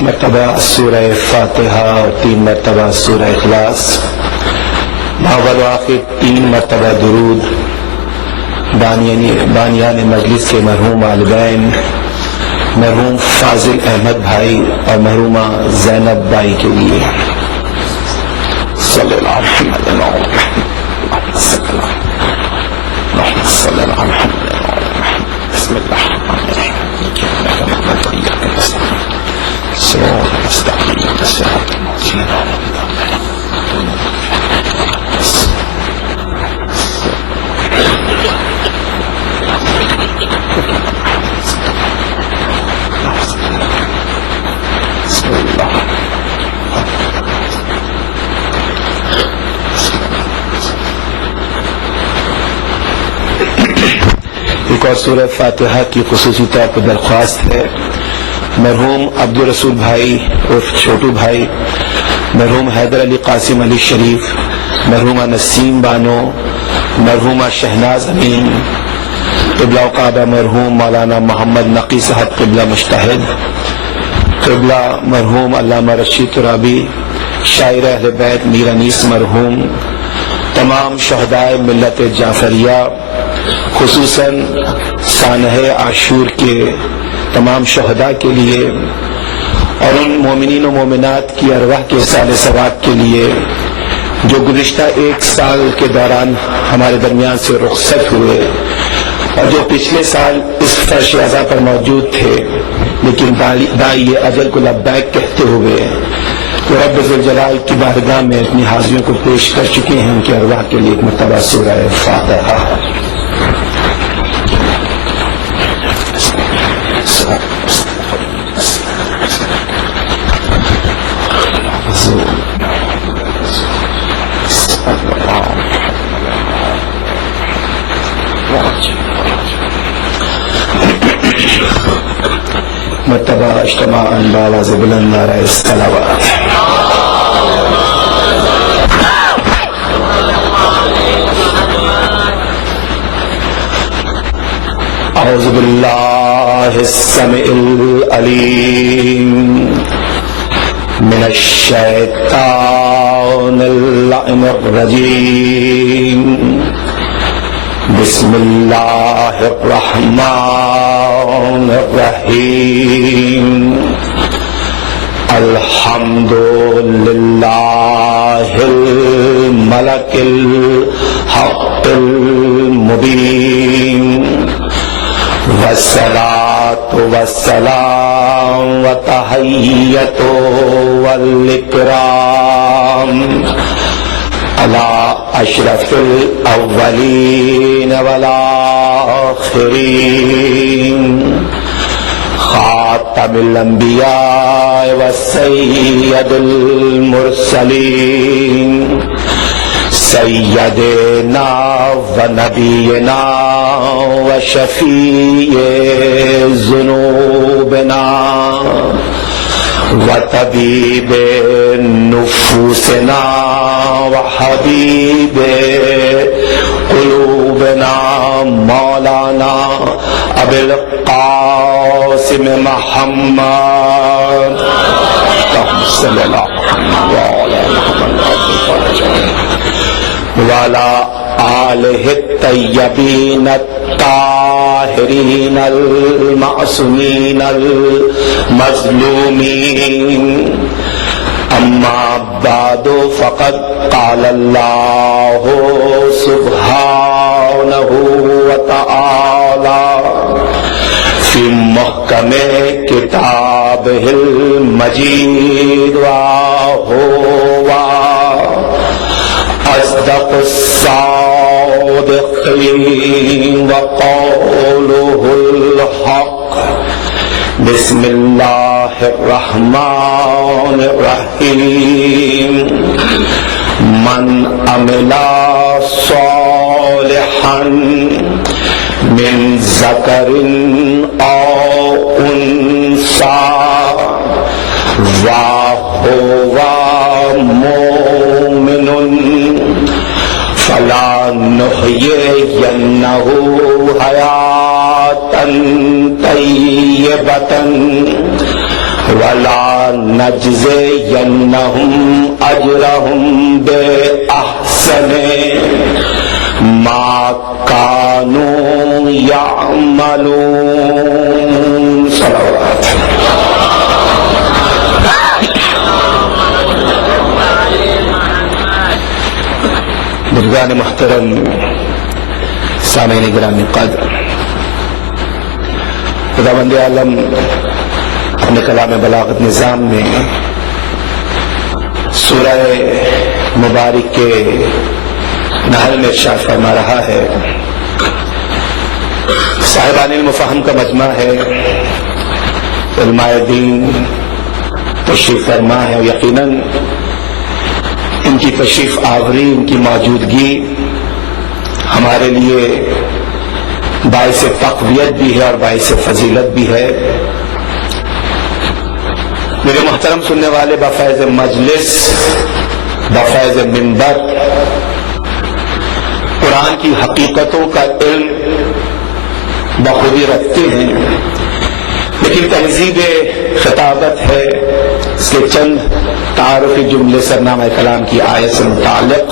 ایک مرتبہ سورہ فاتحہ اور 3 مرتبہ سورہ اخلاص، اول و آخر 3 مرتبہ درود بانیان مجلس کے مرحوم والدین، مرحوم فاضل احمد بھائی اور مرحومہ زینب بائی کے لیے۔ صلی اللہ علیہ وسلم۔ بسم اللہ الرحمن الرحیم۔ ایک اور سورہ فاتحہ کی خصوصی طور پر درخواست ہے۔ مرحوم عبدالرسول بھائی عرف چھوٹو بھائی، مرحوم حیدر علی قاسم علی شریف، مرحومہ نسیم بانو، مرحومہ شہناز امین، قبلہ و کعبہ مرحوم مولانا محمد نقی صاحب قبلہ مجتہد، قبلہ مرحوم علامہ رشید ترابی، شاعر اہل بیت میر انیس مرحوم، تمام شہدائے ملت جعفریہ، خصوصاً سانحہ عاشور کے تمام شہداء کے لیے، اور ان مومنین و مومنات کی ارواح کے سال ثواب کے لیے جو گزشتہ 1 سال کے دوران ہمارے درمیان سے رخصت ہوئے اور جو پچھلے سال اس فرش عزا پر موجود تھے لیکن داعی اجل کو لبیک کہتے ہوئے تو رب ذوالجلال کی بارگاہ میں اپنی حاضریوں کو پیش کر چکے ہیں، ان کے ارواح کے لیے ایک مرتبہ سورہ فاتحہ۔ مرتبہ اجتماع باواز بلند نعرہ الصلوات۔ اعوذ باللہ السمیع العلیم من الشیطان اللعین الرجیم، بسم اللہ الرحمن الرحیم، الحمد للہ الملک الحق المبین، والصلاة والسلام وتحیۃ والاکرام علی اشرف الاولین والآخرین، خاتم الانبیاء وسید المرسلین، سیدنا و نبینا و شفیع ذنوبنا و طبیب نفوسنا و حبیب قلوبنا مولانا ابی القاسم محمد، اللہم صلی اللہ علیہ وسلم وعلی آلہ الطیبین الطاہرین المعصومین المظلومین، اما بعد فقد قال اللہ سبحانہ وتعالی فی محکم کتابہ المجید، وہو اصدق الصادقین وقولہ الحق۔ بسم اللہ الرحمن الرحیم، من عمل صالحا من ذکر او انثی وهو مؤمن فلنحيينه حياة طيبة وَلَنَجْزِيَنَّهُمْ أَجْرَهُمْ بِأَحْسَنِ مَا كَانُوا يَعْمَلُونَ صلوات بزرگان محترم، سامعین گرامی قدر، خداوند عالم اپنے کلام بلاغت نظام میں سورہ مبارک کے نحل میں ارشاد فرما رہا ہے، صاحبان المفاہم کا مجمع ہے، علماء دین تشریف فرما ہے، اور یقیناً ان کی تشریف آوری، ان کی موجودگی ہمارے لیے باعث تقویت بھی ہے اور باعث فضیلت بھی ہے۔ میرے محترم سننے والے، بفیض مجلس، بفیض منبر قرآن کی حقیقتوں کا علم بخوبی رکھتے ہیں، لیکن تہذیب خطابت ہے، اس کے چند تعارفی جملے سرنامہ کلام کی آیت سے متعلق۔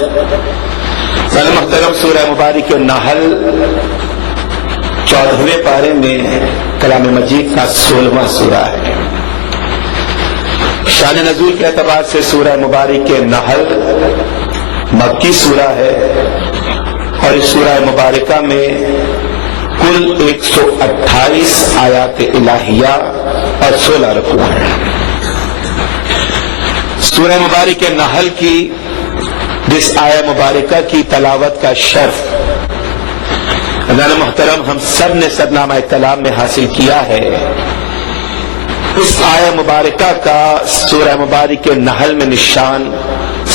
میرے محترم، سورہ مبارک نحل 14ویں پارے میں کلام مجید کا 16واں سورہ ہے۔ شان نزول کے اعتبار سے سورہ مبارک نحل مکی سورہ ہے، اور اس سورہ مبارکہ میں کل 128 آیات الہیہ اور 16 رکوع ہیں۔ سورہ مبارک نحل کی جس آیہ مبارکہ کی تلاوت کا شرف اللہ محترم ہم سب نے سرنامہ کلام میں حاصل کیا ہے، اس آیہ مبارکہ کا سورہ مبارک نحل میں نشان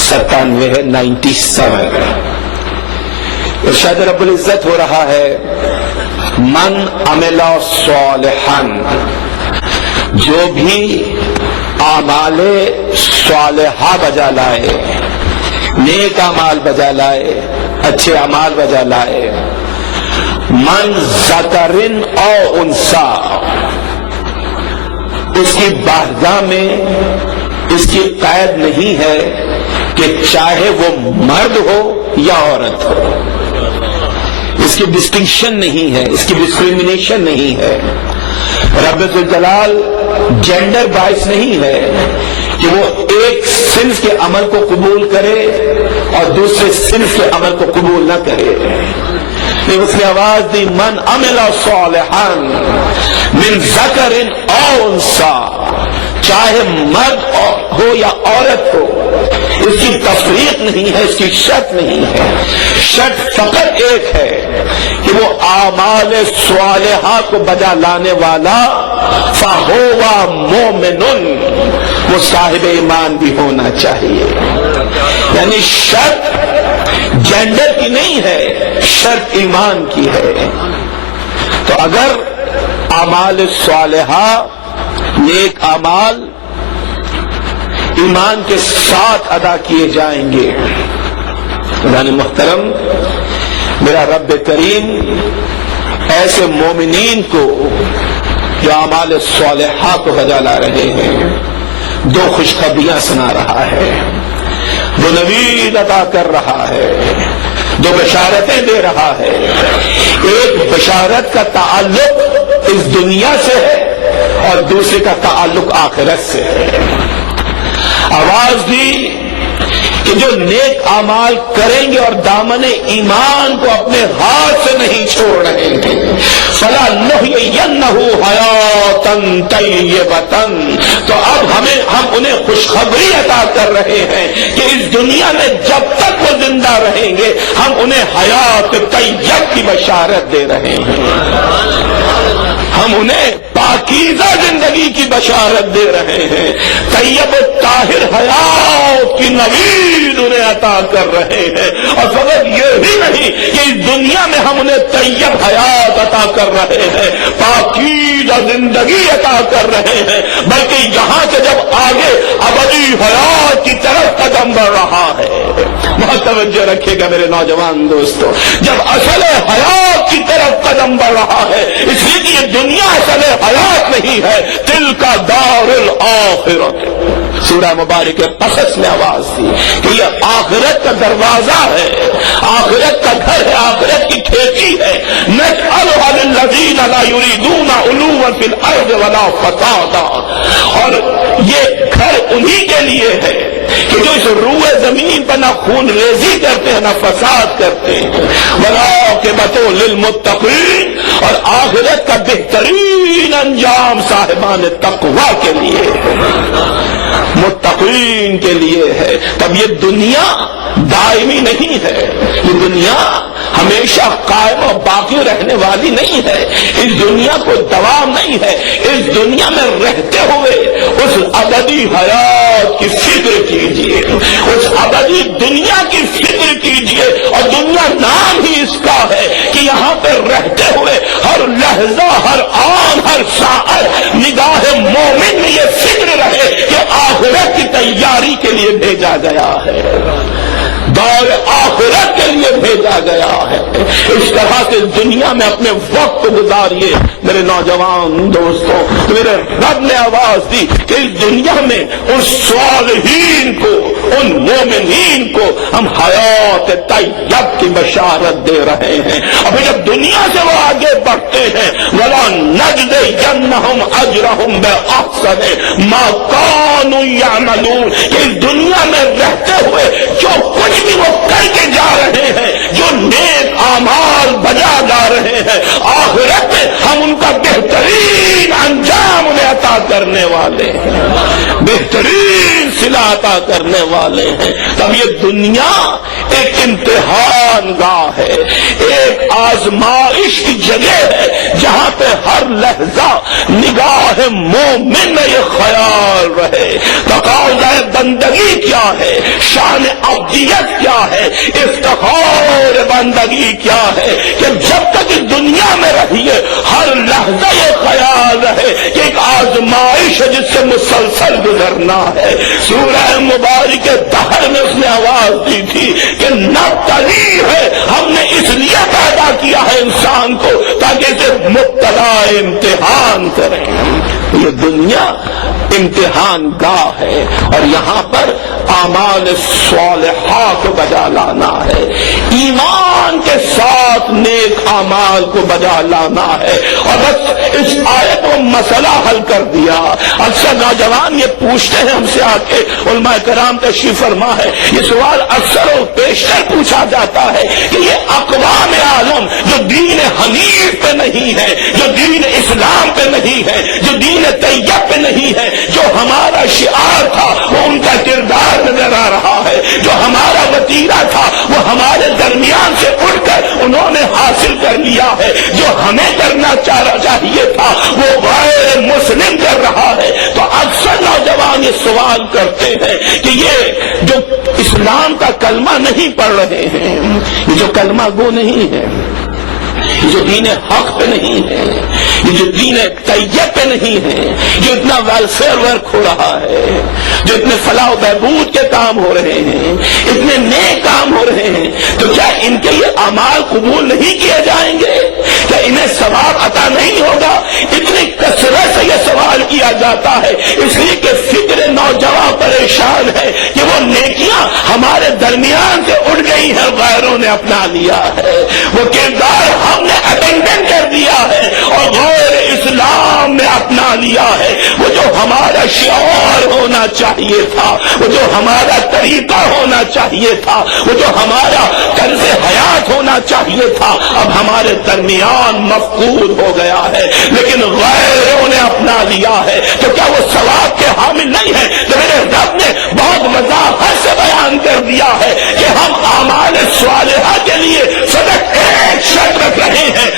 97 ہے، 97۔ ارشاد رب العزت ہو رہا ہے، من عمل صالحا، جو بھی اعمال صالحہ بجا لائے، نیک اعمال بجا لائے، اچھے اعمال بجا لائے، من ذکر او انثی، اس کی بارگاہ میں اس کی قید نہیں ہے کہ چاہے وہ مرد ہو یا عورت ہو، اس کی ڈسٹنکشن نہیں ہے، اس کی ڈسکریمنیشن نہیں ہے۔ رب ذوالجلال جینڈر باعث نہیں ہے کہ وہ ایک صنف کے عمل کو قبول کرے اور دوسرے صنف کے عمل کو قبول نہ کرے۔ اس نے آواز دی، من عمل صالحا من ذکر او انثی، چاہے مرد ہو یا عورت ہو، اس کی تفریق نہیں ہے، اس کی شرط نہیں ہے، شرط فقط ایک ہے کہ وہ اعمال صالحہ کو بجا لانے والا فَهُوَ مُؤْمِنٌ، وہ صاحب ایمان بھی ہونا چاہیے۔ یعنی شرط جینڈر کی نہیں ہے، شرط ایمان کی ہے۔ تو اگر اعمال صالحہ، نیک اعمال ایمان کے ساتھ ادا کیے جائیں گے، یعنی محترم میرا رب کریم ایسے مومنین کو جو اعمال صالحہ کو بجا لا رہے ہیں دو خوشخبریاں سنا رہا ہے، دو نوید عطا کر رہا ہے، دو بشارتیں دے رہا ہے۔ ایک بشارت کا تعلق اس دنیا سے ہے اور دوسرے کا تعلق آخرت سے ہے۔ آواز دی کہ جو نیک اعمال کریں گے اور دامن ایمان کو اپنے ہاتھ سے نہیں چھوڑ رہے ہیں، فَلَنُحْيِيَنَّهُ حَيَاةً طَيِّبَةً، تو اب ہم انہیں خوشخبری عطا کر رہے ہیں کہ اس دنیا میں جب تک وہ زندہ رہیں گے ہم انہیں حیات طیب کی بشارت دے رہے ہیں، ہم انہیں پاکیزہ زندگی کی بشارت دے رہے ہیں، طیب و طاہر حیات کی نوید انہیں عطا کر رہے ہیں۔ اور فقط یہی نہیں کہ اس دنیا میں ہم انہیں طیب حیات عطا کر رہے ہیں، پاکیزہ زندگی عطا کر رہے ہیں، بلکہ یہاں سے جب آگے ابدی حیات کی طرف قدم بڑھ رہا ہے۔ بہت توجہ رکھیے گا میرے نوجوان دوستو، جب اصل حیات کی طرف قدم بڑھ رہا ہے، اس لیے کہ یہ دنیا اصل حیات نہیں ہے، دل کا دار الآخرت۔ سورہ مبارک قصص میں آواز تھی کہ یہ آخرت کا دروازہ ہے، آخرت کا گھر ہے، آخرت کی کھیتی ہے۔ نجعلها للذین لا یریدون علوا فی الارض ولا فسادا، اور یہ گھر انہی کے لیے ہے کہ جو اس روئے زمین پر نہ خون ریزی کرتے ہیں نہ فساد کرتے ہیں۔ والعاقبۃ للمتقین، اور آخرت کا بہترین انجام صاحبان تقوی کے لیے ہے، متقین کے لیے ہے۔ تب یہ دنیا دائمی نہیں ہے، یہ دنیا ہمیشہ قائم و باقی رہنے والی نہیں ہے، اس دنیا کو دوام نہیں ہے۔ اس دنیا میں رہتے ہوئے اس ابدی حیات کی فکر کیجئے، اس ابدی دنیا کی فکر کیجئے، اور دنیا نام ہی اس کا ہے کہ یہاں پہ رہتے ہوئے ہر لحظہ، ہر آن، ہر ساعت نگاہ مومن میں یہ فکر رہے کہ آخرت کی تیاری کے لیے بھیجا گیا ہے، دار آخرت کے لیے بھیجا گیا ہے۔ اس طرح سے دنیا میں اپنے وقت کو گزاریے میرے نوجوان دوستوں۔ میرے رب نے آواز دی کہ اس دنیا میں ان صالحین کو، ان مومنین کو ہم حیات طیب کی بشارت دے رہے ہیں۔ اب جب دنیا سے وہ آگے بڑھتے ہیں، وَلَا نَجْزِيَنَّهُمْ أَجْرَهُمْ بِأَحْسَنِ مَا كَانُوا يَعْمَلُونَ، کہ اس دنیا میں رہتے ہوئے جو کچھ بھی وہ کر کے جا رہے ہیں، جو نیک اعمال بجا لا رہے ہیں، آخرت میں ہم ان کا بہترین انجام انہیں عطا کرنے والے ہیں، بہترین صلہ عطا کرنے والے ہیں۔ تب یہ دنیا ایک امتحان گاہ ہے، ایک آزمائش کی جگہ ہے، جہاں پہ ہر لحظہ نگاہ مومن میں یہ خیال رہے تقاضۂ بندگی کیا ہے، شان عبدیت کیا ہے، افتخار بندگی کیا ہے، کہ جب تک اس دنیا میں رہیے ہر لحظہ یہ خیال رہے کہ ایک آزمائش ہے جس سے مسلسل گزرنا ہے۔ سورہ مبارک دہر میں اس نے آواز دی تھی کہ نبتلی ہے، ہم نے اس لیے پیدا کیا ہے انسان کو تاکہ اسے مبتلا امتحان کریں۔ یہ دنیا امتحان گاہ ہے، اور یہاں پر اعمال صالحہ کو بجا لانا ہے، ایمان کے ساتھ نیک اعمال کو بجا لانا ہے۔ اور بس اس آیت کو مسئلہ حل کر دیا۔ اکثر نوجوان یہ پوچھتے ہیں ہم سے آ کے، علماء کرام تشریف فرما ہے، یہ سوال اکثر و بیشتر پوچھا جاتا ہے کہ یہ اقوام عالم جو دین حنیف پہ نہیں ہے، جو دین اسلام پہ نہیں ہے، جو دین طیب پہ نہیں ہے، جو ہمارا شعار تھا وہ ان کا کردار نظر آ رہا ہے، جو ہمارا وتیرہ تھا وہ ہمارے درمیان سے اٹھ کر انہوں نے حاصل کر لیا ہے، جو ہمیں کرنا چاہیے تھا وہ غیر مسلم کر رہا ہے۔ تو اکثر نوجوان یہ سوال کرتے ہیں کہ یہ جو اسلام کا کلمہ نہیں پڑھ رہے ہیں، یہ جو کلمہ گو نہیں ہے، یہ جو دین حق پہ نہیں ہے، یہ جو دین طیب پہ نہیں ہے، جو اتنا ویلفیئر ورک ہو رہا ہے، جو اتنے فلاح و بہبود کے کام ہو رہے ہیں، اتنے نیک کام ہو رہے ہیں، تو کیا ان کے یہ اعمال قبول نہیں کیے جائیں گے؟ کیا انہیں ثواب عطا نہیں ہوگا؟ اتنی کثرت سے یہ سوال کیا جاتا ہے اس لیے کہ فکر نوجوان پریشان ہے کہ وہ نیکیاں ہمارے درمیان سے اٹھ گئی ہیں، غیروں نے اپنا لیا ہے، وہ کردار ہم نے ابینڈن کر دیا ہے اور غیر اسلام نے اپنا لیا ہے۔ وہ جو ہمارا شعار ہونا چاہیے تھا، وہ جو ہمارا طریقہ ہونا چاہیے تھا، وہ جو ہمارا طرز حیات ہونا چاہیے تھا، اب ہمارے درمیان مفقود ہو گیا ہے، لیکن غیروں نے اپنا لیا ہے۔ تو کیا وہ ثواب کے حامل نہیں ہے؟ تو میرے رب نے بہت وضاحت سے بیان کر دیا ہے کہ ہم اعمال صالحہ کے لیے صرف ایک شرط رکھ رہے ہیں،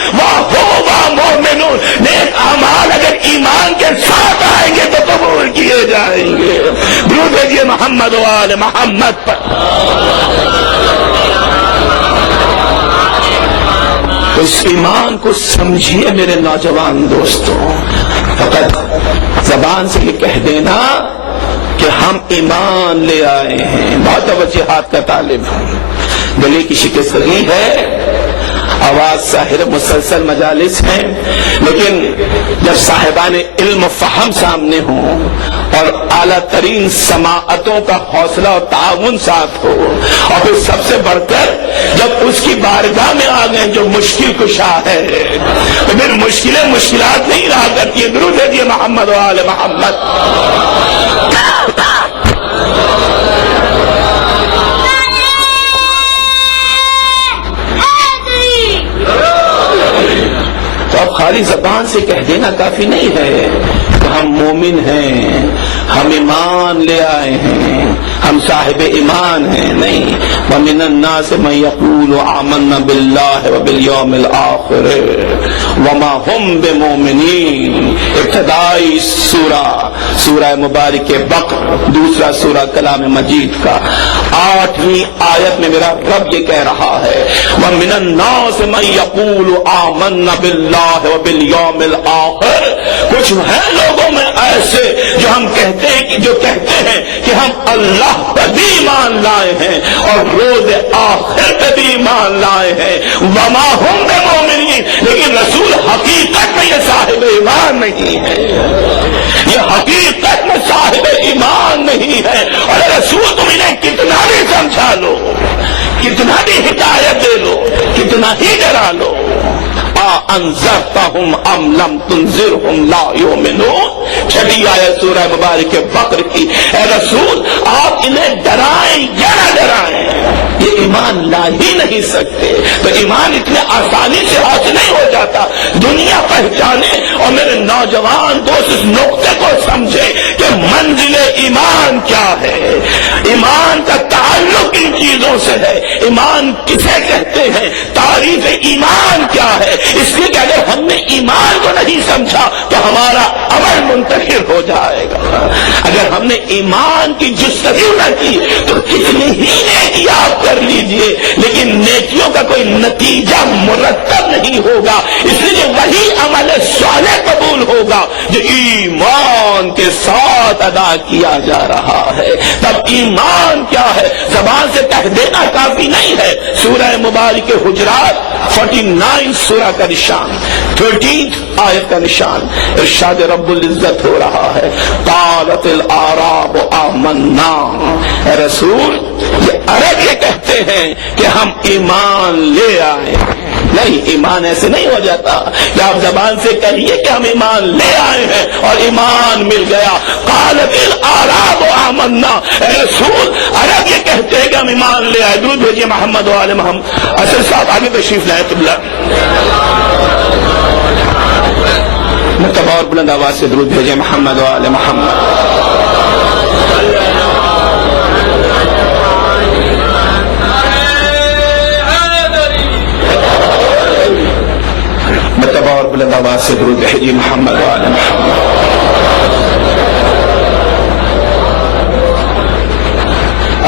مومنون، نیک اعمال اگر ایمان کے ساتھ آئیں گے تو قبول کیے جائیں گے۔ درود بھیجیے محمد و آل محمد پر۔ اس ایمان کو سمجھیے میرے نوجوان دوستوں، فقط زبان سے یہ کہہ دینا کہ ہم ایمان لے آئے ہیں، بہت توجہات کا طالب ہوں، گلے کی شکست نہیں ہے، آواز ظاہر مسلسل مجالس ہیں، لیکن جب صاحبان علم و فہم سامنے ہوں اور اعلیٰ ترین سماعتوں کا حوصلہ اور تعاون ساتھ ہو، اور پھر سب سے بڑھ کر جب اس کی بارگاہ میں آ گئے جو مشکل کشا ہے، تو پھر مشکلات نہیں رہا کرتی ہے۔ درود ہے محمد و آل محمد۔ تو اب خالی زبان سے کہہ دینا کافی نہیں ہے کہ ہم مومن ہیں، ہم ایمان لے آئے ہیں، ہم صاحب ایمان ہیں، نہیں۔ وَمِنَ النَّاسِ مَن يَقُولُ آمَنَّا بِاللَّهِ وَبِالْيَوْمِ الْآخِرِ وَمَا هُمْ بِمُؤْمِنِينَ۔ ابتدائی سورہ مبارک بقرہ، دوسرا سورہ کلام مجید کا 8ویں آیت میں میرا رب یہ کہہ رہا ہے، وَمِنَ النَّاسِ مَن يَقُولُ آمَنَّا بِاللَّهِ وَبِالْيَوْمِ الْآخِرِ۔ کچھ ہیں لوگوں میں ایسے جو کہتے ہیں کہ ہم اللہ پر بھی ایمان لائے ہیں اور روز آخر پہ بھی ایمان لائے ہیں، وما ہم بمؤمنین، لیکن رسول حقیقت میں یہ صاحب ایمان نہیں ہے، یہ حقیقت میں صاحب ایمان نہیں ہے۔ اور رسول تم انہیں کتنا بھی سمجھا لو، کتنا بھی ہدایت دے لو، کتنا ہی ڈرا لو، انذرتہم ام لم تنذرہم لا یؤمنون۔ چھٹی آیت سورہ مبارک بقرہ کی، اے رسول آپ انہیں ڈرائیں یا نہ ڈرائیں، یہ ایمان لا ہی نہیں سکتے۔ تو ایمان اتنے آسانی سے حاصل نہیں ہو جاتا۔ دنیا پہچانے اور میرے نوجوان دوست اس نقطے کو سمجھے کہ منزل ایمان کیا ہے، ایمان کا تعلق ان چیزوں سے ہے۔ ایمان کسے کہتے ہیں، تعریف ایمان کیا ہے؟ اس لیے کہ اگر ہم نے ایمان کو نہیں سمجھا تو ہمارا عمل منتشر ہو جائے گا۔ اگر ہم نے ایمان کی جستجو نہ کی تو کتنی ہی نیکی آپ کر لیجئے، لیکن نیکیوں کا کوئی نتیجہ مرتب نہیں ہوگا۔ اس لیے وہی عمل صالح قبول ہوگا جو ایمان کے ساتھ ادا کیا جا رہا ہے۔ تب ایمان کیا ہے، زبان سے کہہ دینا کافی نہیں ہے۔ سورہ مبارک حجرات 49 سورہ کا نشان، 13 آیت کا نشان، ارشاد رب العزت ہو رہا ہے، قالت الاعراب آمنا۔ اے رسول، یہ عرب یہ کہتے ہیں کہ ہم ایمان لے آئے ہیں۔ نہیں، ایمان ایسے نہیں ہو جاتا کہ آپ زبان سے کہیے کہ ہم ایمان لے آئے ہیں اور ایمان مل گیا۔ قالت الاعراب آمنا، اے رسول عرب یہ کہتے ہیں کہ ہم ایمان لے آئے۔ درود بھیجیے محمد و آل محمد۔ اصل صاحب آگے تشریف لائے قبلہ، مرتبہ اور بلند آواز سے درود بھیجے محمد و آل محمد۔ مرتبہ اور بلند آواز سے درود بھیجے محمد و آل محمد۔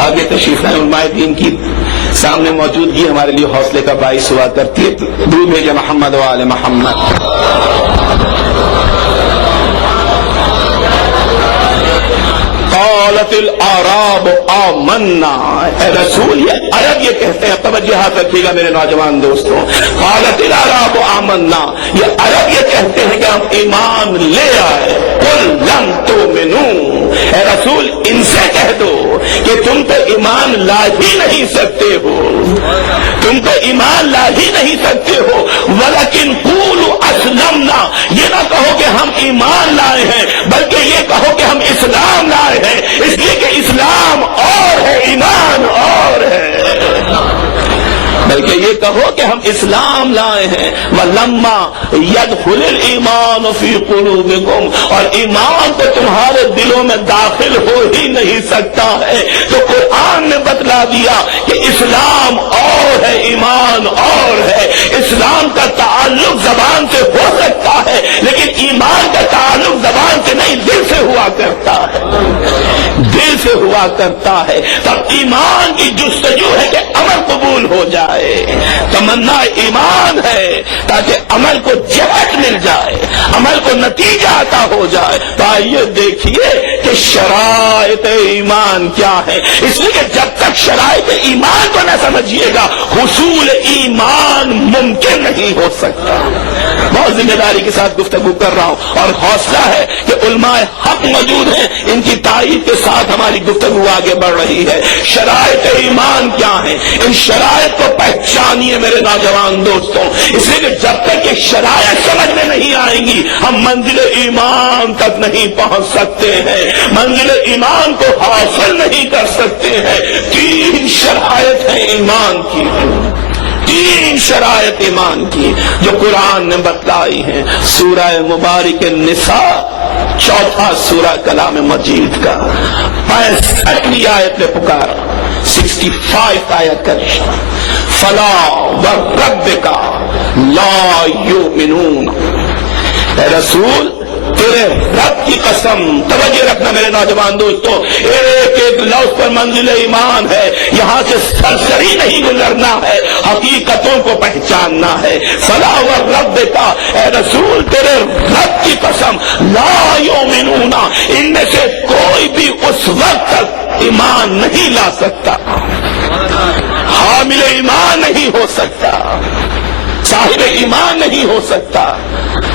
آگے تشریف لائے، علماء دین کی سامنے موجودگی ہمارے لیے حوصلے کا باعث ہوا کرتی ہے۔ درود بھیجے محمد و آل محمد۔ قالت الاعراب آمنا، اے رسول یہ عرب یہ کہتے ہیں، توجہ ہاتھ رکھیے گا میرے نوجوان دوستوں، قالت الاعراب آمنا، یہ عرب یہ کہتے ہیں کہ ہم ایمان لے آئے۔ قل لم تؤمنوا، اے رسول ان سے کہہ دو کہ تم تو ایمان لا ہی نہیں سکتے ہو، تم تو ایمان لا ہی نہیں سکتے ہو، ولکن قولوا اسلمنا، یہ نہ کہو کہ ہم ایمان لائے ہیں بلکہ یہ کہو کہ ہم اسلام لائے ہیں، اس لیے کہ اسلام اور ہے، ایمان اور ہے۔ بلکہ یہ کہو کہ ہم اسلام لائے ہیں۔ وَلَمَّا يَدْخُلِ الْإِيمَانُ فِي قُلُوبِكُمْ، اور ایمان تو تمہارے دلوں میں داخل ہو ہی نہیں سکتا ہے۔ تو قرآن نے بتلا دیا کہ اسلام اور ہے، ایمان اور ہے۔ اسلام کا تعلق زبان سے ہو سکتا ہے لیکن ایمان کا تعلق زبان سے نہیں، دل سے ہوا کرتا ہے، دل سے ہوا کرتا ہے۔ تب ایمان کی جستجو ہے کہ عمل قبول ہو جائے، تمنا ایمان ہے تاکہ عمل کو جہت مل جائے، عمل کو نتیجہ عطا ہو جائے۔ تو آئیے دیکھیے کہ شرائط ایمان کیا ہے، اس لیے کہ جب تک شرائط ایمان کو نہ سمجھیے گا حصول ایمان ممکن نہیں ہو سکتا۔ بہت ذمہ داری کے ساتھ گفتگو کر رہا ہوں اور حوصلہ ہے کہ علماء حق موجود ہیں، ان کی تائید کے ساتھ ہماری گفتگو آگے بڑھ رہی ہے۔ شرائط ایمان کیا ہیں، ان شرائط کو پہچانیے میرے نوجوان دوستوں، اس لیے کہ جب تک یہ شرائط سمجھ میں نہیں آئیں گی ہم منزل ایمان تک نہیں پہنچ سکتے ہیں، منزل ایمان کو حاصل نہیں کر سکتے ہیں۔ تین شرائط ہیں ایمان کی، تین شرائط ایمان کی جو قرآن نے بتلائی ہیں۔ سورہ مبارک النساء، چوتھا سورہ کلام مجید کا 65ویں آیت میں پکارا، 65 آیت کا فلا وربک لا یؤمنون۔ اے رسول تیرے رب کی قسم، توجہ رکھنا میرے نوجوان دوستو، ایک ایک لفظ پر منزل ایمان ہے، یہاں سے سرسری نہیں گزرنا ہے، حقیقتوں کو پہچاننا ہے۔ فلا وربک، اے رسول تیرے رب کی قسم، لا یؤمنون، ان میں سے کوئی بھی اس وقت تک ایمان نہیں لا سکتا، حامل ایمان نہیں ہو سکتا، صاحب ایمان نہیں ہو سکتا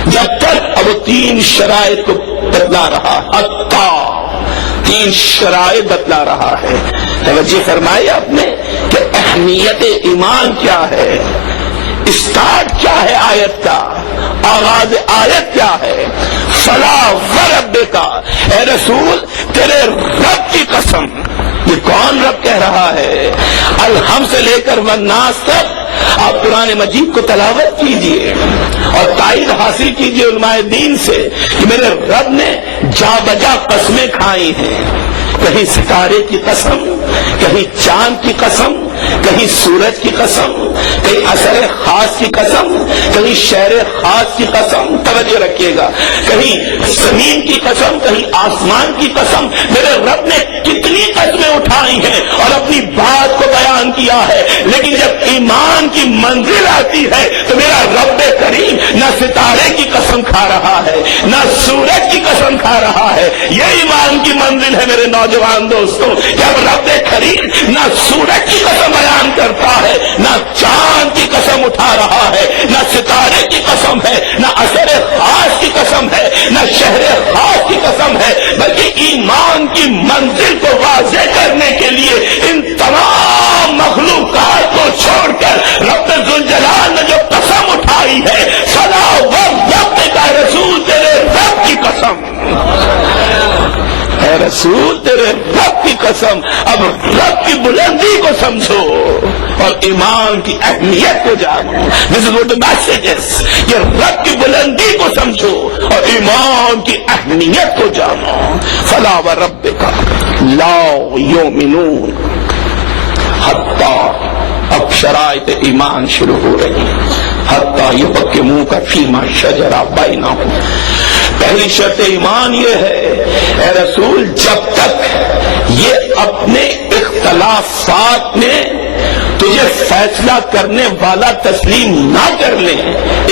جب تک اب تین شرائط کو بتلا رہا، تین شرائط بتلا رہا ہے۔ توجہ فرمائے آپ نے کہ اہمیت ایمان کیا ہے، اسٹارٹ کیا ہے آیت کا، آغاز آیت کیا ہے، فلا وربک، اے رسول تیرے رب کی قسم۔ یہ کون رب کہہ رہا ہے؟ الحم سے لے کر والناس تک آپ قرآن مجید کو تلاوت کیجئے اور تائید حاصل کیجئے علماء دین سے کہ میرے رب نے جا بجا قسمیں کھائی ہیں، کہیں ستارے کی قسم، کہیں چاند کی قسم، کہیں سورج کی قسم، کہیں اثر خاص کی قسم، کہیں شہر خاص کی قسم، توجہ رکھیے گا، کہیں زمین کی قسم، کہیں آسمان کی قسم۔ میرے رب نے کتنی قسمیں اٹھائی ہیں اور اپنی بات کو بیان کیا ہے، لیکن جب ایمان کی منزل آتی ہے تو میرا رب کریم نہ ستارے کی قسم کھا رہا ہے، نہ سورج کی قسم کھا رہا ہے۔ یہ ایمان کی منزل ہے میرے نوجوان دوستوں، جب رب کریم نہ سورج کی قسم بیان کرتا ہے، نہ چاند کی قسم اٹھا رہا ہے، نہ ستارے کی قسم ہے، نہ اثر خاص کی قسم ہے، نہ شہر خاص کی قسم ہے، بلکہ ایمان کی منزل کو واضح کرنے کے لیے ان تمام مخلوقات کو چھوڑ کر رب ذوالجلال نے جو قسم اٹھائی ہے، فلا وربک، رسول تیرے رب کی قسم، اے رسول تیرے رب کی قسم۔ اب رب کی بلندی کو سمجھو اور ایمان کی اہمیت کو جانو۔ This is what the message is، کہ رب کی بلندی کو سمجھو اور ایمان کی اہمیت کو جانو۔ فلا وربک لا یؤمنون، حتی، اب شرائط ایمان شروع ہو رہی ہے، حتی یحکموک فیما شجر بینہم۔ پہلی شرط ایمان یہ ہے اے رسول جب تک یہ اپنے اختلافات میں تجھے فیصلہ کرنے والا تسلیم نہ کر لیں،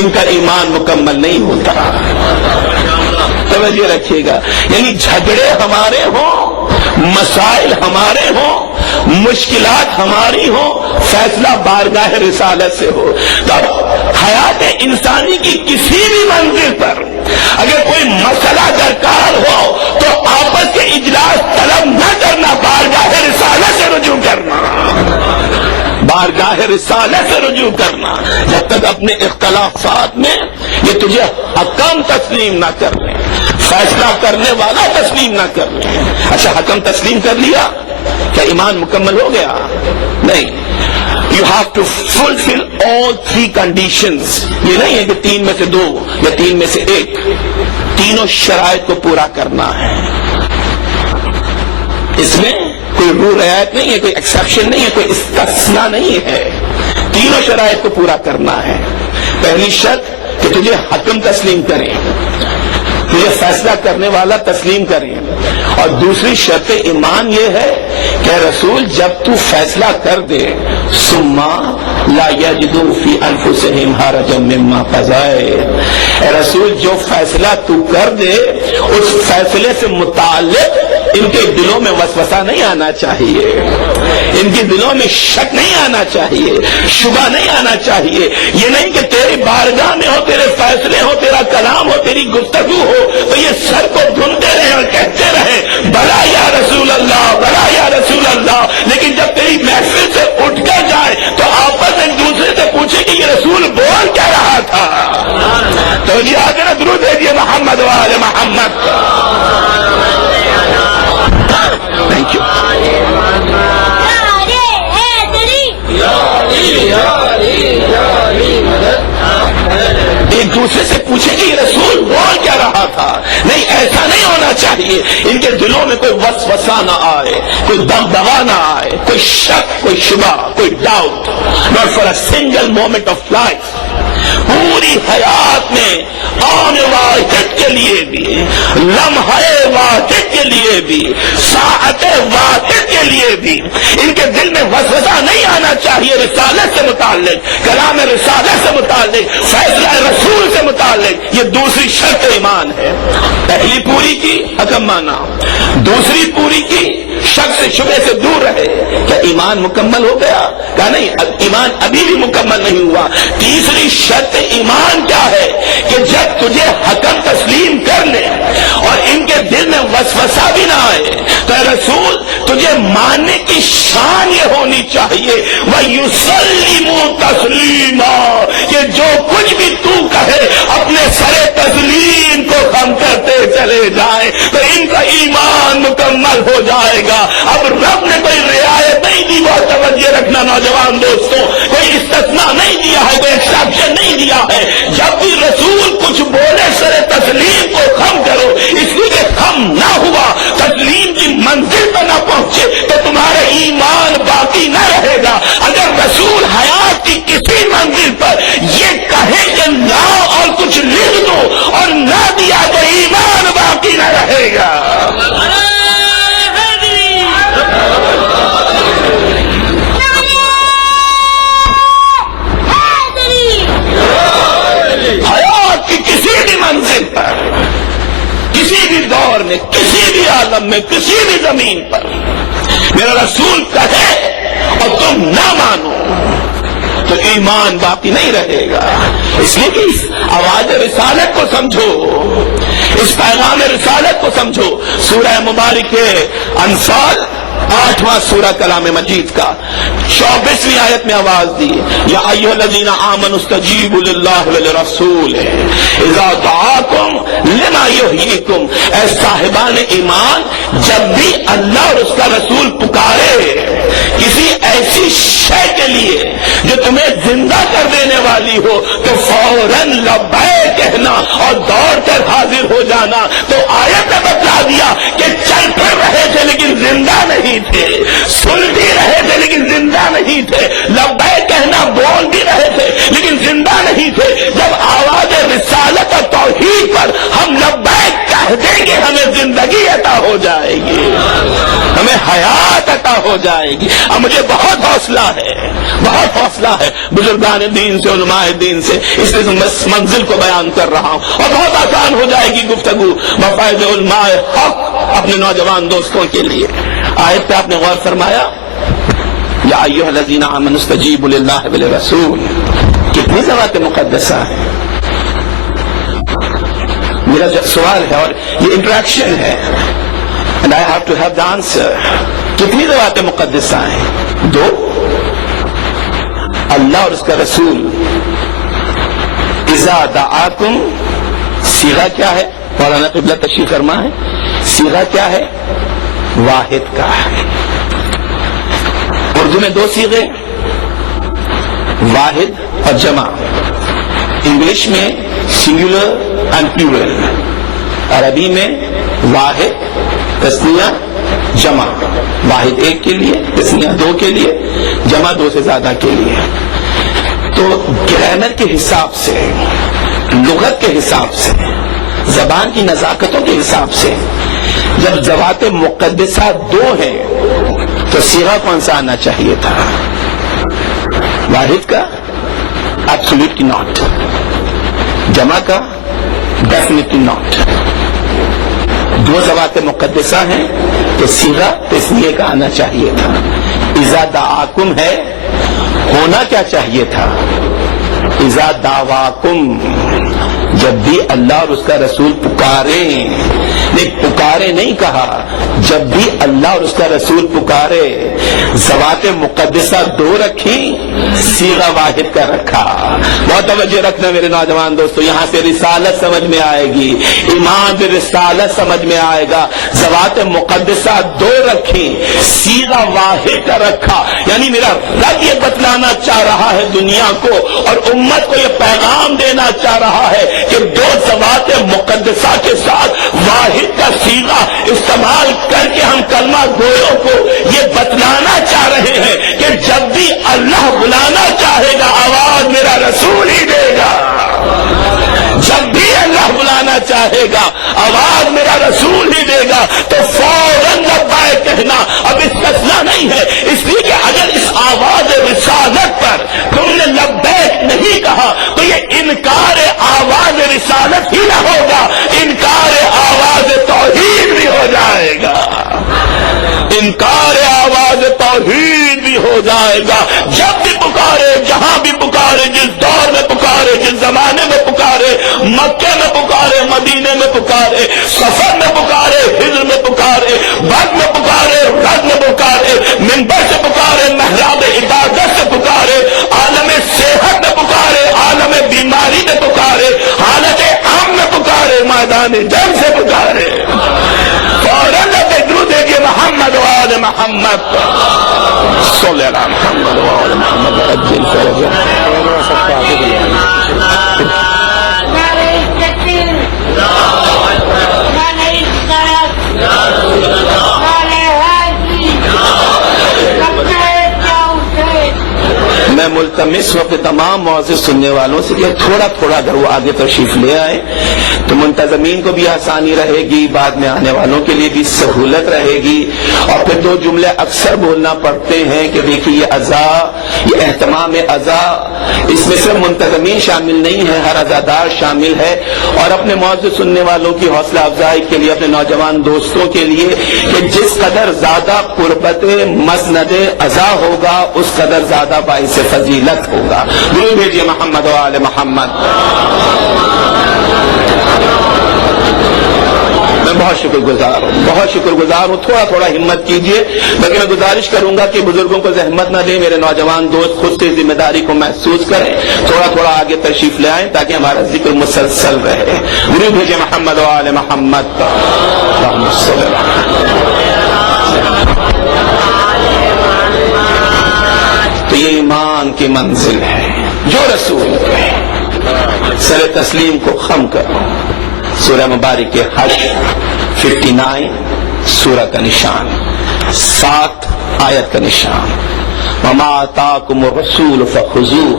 ان کا ایمان مکمل نہیں ہوتا۔ توجہ رکھیے گا، یعنی جھگڑے ہمارے ہوں، مسائل ہمارے ہوں، مشکلات ہماری ہوں، فیصلہ بارگاہ رسالت سے ہو۔ تب حیات انسانی کی کسی بھی منزل پر اگر کوئی مسئلہ درکار ہو تو آپس کے اجلاس طلب نہ کرنا، بارگاہ رسالت سے رجوع کرنا، بارگاہ رسالت سے رجوع کرنا۔ جب تک اپنے اختلافات میں یہ تجھے حکم تسلیم نہ کر لیں، فیصلہ کرنے والا تسلیم نہ کر لیں۔ اچھا حکم تسلیم کر لیا، کیا ایمان مکمل ہو گیا؟ نہیں۔ You have to fulfill all three conditions۔ یہ نہیں ہے کہ تین میں سے دو یا تین میں سے ایک، تینوں شرائط کو پورا کرنا ہے۔ اس میں کوئی رول رعایت نہیں ہے، کوئی ایکسیپشن نہیں ہے، کوئی استثناء نہیں ہے، تینوں شرائط کو پورا کرنا ہے۔ پہلی شرط کہ تجھے حکم تسلیم کریں، تجھے فیصلہ کرنے والا تسلیم کریں، اور دوسری شرط ایمان یہ ہے کہ رسول جب تو فیصلہ کر دے ثم لا یجدوا فی انفسہم حرجا مما قضیت، اے رسول جو فیصلہ تو کر دے اس فیصلے سے متعلق ان کے دلوں میں وسوسہ نہیں آنا چاہیے، ان کے دلوں میں شک نہیں آنا چاہیے، شبہ نہیں آنا چاہیے۔ یہ نہیں کہ تیری بارگاہ میں ہو، تیرے فیصلے ہو، تیرا کلام ہو، تیری گفتگو ہو تو یہ سر کو دھنتے رہے اور کہتے رہے بلا یا رسول اللہ، بلا یا رسول اللہ، لیکن جب تیری محفل سے اٹھ کر جائے تو آپس ایک دوسرے سے پوچھے کہ یہ رسول بول کیا رہا تھا۔ تو یہ آگے درود بھیجیے محمد وآل محمد۔ Thank you. ایک دوسرے سے پوچھے کہ یہ رسول بول کیا رہا تھا، نہیں ایسا نہیں ہونا چاہیے۔ ان کے دلوں میں کوئی وسوسہ نہ آئے، کوئی دغدغہ نہ آئے، کوئی شک، کوئی شبہ، کوئی doubt, not for a single moment of life۔ پوری حیات میں آن واحد کے لیے بھی، لمحے واحد کے لیے بھی، ساعت واحد کے لیے بھی ان کے دل میں وسوسہ نہیں آنا چاہیے رسالت سے متعلق، کلام رسالت سے متعلق، فیصلہ رسول سے متعلق۔ یہ دوسری شرط ایمان ہے۔ پہلی پوری کی حکم مانا، دوسری پوری کی شک سے شبہ سے دور رہے۔ کیا ایمان مکمل ہو گیا؟ کہا نہیں، ایمان ابھی بھی مکمل نہیں ہوا۔ تیسری شرط ایمان کیا ہے کہ جب تجھے حکم تسلیم کر لے اور ان کے دل میں وسوسہ بھی نہ آئے تو اے رسول تجھے ماننے کی شان یہ ہونی چاہیے وَيُسَلِّمُوا تَسْلِيمًا، کہ جو کچھ بھی تو کہے اپنے سر تسلیم کو خم کرتے چلے جائیں تو ان کا ایمان مکمل ہو جائے گا۔ اب رب نے کوئی رعایت نہیں دی، بہت توجہ رکھنا نوجوان دوستوں، کوئی استثناء نہیں دیا ہے، کوئی ایکسپشن نہیں دیا ہے۔ جب بھی رسول کچھ بولے سر تسلیم کو خم کرو، اس لیے کہ خم نہ ہوا، تسلیم کی منزل پر نہ پہنچے تو تمہارا ایمان باقی نہ رہے گا۔ اگر رسول حیات کی کسی منزل پر یہ کہے کہ لاؤ اور کچھ لکھ دو اور نہ دیا تو ایمان باقی نہ رہے گا۔ حیات کی کسی بھی منزل پر، کسی بھی دور میں، کسی بھی عالم میں، کسی بھی زمین پر میرا رسول کہے اور تم نہ مانو تو ایمان باقی نہیں رہے گا۔ اس لیے کہ اس آواز رسالت کو سمجھو، اس پیغام رسالت کو سمجھو۔ سورہ مبارک انفال 8واں سورہ کلام مجید کا 24ویں آیت میں آواز دی، یا ایھا الذین آمنوا استجیبوا للہ وللرسول اذا دعاکم لما یحییکم، اے صاحبان ایمان جب بھی اللہ اور اس کا رسول پکارے کسی ایسی شے کے لیے جو تمہیں زندہ کر دینے والی ہو تو فوراً لبیک کہنا اور دوڑ کر حاضر ہو جانا۔ تو آیت نے بتلا دیا کہ چل پھر رہے تھے لیکن زندہ نہیں تھے، سن بھی رہے تھے لیکن زندہ نہیں تھے، لبیک کہنا بول بھی رہے تھے لیکن زندہ نہیں تھے۔ جب آواز رسالت اور توحید پر ہم لبیک کہہ دیں گے ہمیں زندگی عطا ہو جائے گی، ہمیں حیات عطا ہو جائے گی۔ اب مجھے بہت حوصلہ ہے، بہت حوصلہ ہے بزرگان دین سے، علماء دین سے، اس لیے میں اس منزل کو بیان کر رہا ہوں اور بہت آسان ہو جائے گی گفتگو مفائد علماء حق اپنے نوجوان دوستوں کے لیے۔ آیت پہ آپ نے غور فرمایا، یا ایھا الذین آمنوا استجیبوا للہ وللرسول، کتنی ذوات مقدسہ ہیں؟ میرا سوال ہے اور یہ انٹریکشن ہے and I have to have the answer۔ کتنی ذوات مقدسہ ہیں؟ 2، اللہ اور اس کا رسول۔ اذا دعاکم، صیغہ کیا ہے؟ مولانا قبلہ تشریف فرما ہے، صیغہ کیا ہے؟ واحد کا ہے۔ اردو میں 2 صیغے، واحد اور جمع، انگلش میں سنگولر اینڈ پیورل، عربی میں واحد تسنیہ جمع، واحد 1 کے لیے، تسنیہ 2 کے لیے، جمع 2 سے زیادہ کے لیے۔ تو گرامر کے حساب سے، لغت کے حساب سے زبان کی نزاکتوں کے حساب سے جب ذوات مقدسہ دو ہیں تو صیغہ کون سا آنا چاہیے تھا؟ واحد کا ایبسولوٹلی ناٹ، جمع کا ڈیفینیٹلی ناٹ. دو ذوات مقدسہ ہیں تو صیغہ تسنیہ کا آنا چاہیے تھا. اذا دعاکم ہے، ہونا کیا چاہیے تھا؟ اذا دعواکم، جب بھی اللہ اور اس کا رسول پکاریں. نہیں پکارے نہیں کہا، جب بھی اللہ اور اس کا رسول پکارے. ذوات مقدسہ دو رکھی، صیغہ واحد کا رکھا. بہت توجہ رکھنا میرے نوجوان دوستو، یہاں سے رسالت سمجھ میں آئے گی، ایمان پہ رسالت سمجھ میں آئے گا. ذوات مقدسہ دو رکھی، صیغہ واحد کا رکھا. یعنی میرا رب یہ بتلانا چاہ رہا ہے دنیا کو اور امت کو، یہ پیغام دینا چاہ رہا ہے کہ دو ذوات مقدسہ کے ساتھ واحد کا صیغہ استعمال کر کے ہم کلمہ گویوں کو یہ بتلانا چاہ رہے ہیں کہ جب بھی اللہ بلانا چاہے گا آواز میرا رسول ہی دے گا. جب بھی اللہ بلانا چاہے گا آواز میرا رسول ہی دے گا. تو فوراً لبیک کہنا اب استثناء نہیں ہے، اس لیے کہ اگر اس آواز رسالت پر تم نے لبیک نہیں کہا تو یہ انکار آواز رسالت ہی نہ ہوگا، انکار آواز توحید بھی ہو جائے گا. انکار آواز توحید بھی ہو جائے گا. جب بھی پکارے، جہاں بھی پکارے، جس دور میں پکارے، جس زمانے میں پکارے، مکے میں پکارے، مدینے میں پکارے، سفر میں پکارے، ہجر میں پکارے، بد میں پکارے، رد میں پکارے، منبر سے پکارے، محراب عبادت سے پکارے، عالم صحت میں پکارے، عالم بیماری میں پکارے، حالت عام میں پکارے، میدان جنگ سے پکارے، فوراً درود ہے کہ محمد و آل محمد صلی اللہ محمد و آل محمد عجل فرجہ. میں ملتمس ہوں اپنے تمام معزز سننے والوں سے کہ تھوڑا تھوڑا اگر وہ آگے تشریف لے آئے تو منتظمین کو بھی آسانی رہے گی، بعد میں آنے والوں کے لیے بھی سہولت رہے گی. اور پھر دو جملے اکثر بولنا پڑتے ہیں کہ دیکھیے یہ عزا، یہ اہتمام عزا، اس میں صرف منتظمین شامل نہیں ہے، ہر عزادار شامل ہے. اور اپنے معزز سننے والوں کی حوصلہ افزائی کے لیے، اپنے نوجوان دوستوں کے لیے کہ جس قدر زیادہ قربت مسند عزا ہوگا اس قدر زیادہ باعث فضیلت ہوگا. درود بھیجیے محمد و آل محمد. میں بہت شکر گزار ہوں. تھوڑا تھوڑا ہمت کیجیے، لیکن میں گزارش کروں گا کہ بزرگوں کو زحمت نہ دیں. میرے نوجوان دوست خود سے ذمہ داری کو محسوس کریں، تھوڑا تھوڑا آگے تشریف لے آئیں تاکہ ہمارا ذکر مسلسل رہے. درود بھیجیے محمد و آل محمد. تو یہ ایمان کی منزل ہے جو رسول ہے. سر تسلیم کو خم کرو. سورہ مبارک کے حشر 59 سورہ کا نشان، 7 آیت کا نشان. وما آتاکم الرسول فخذوہ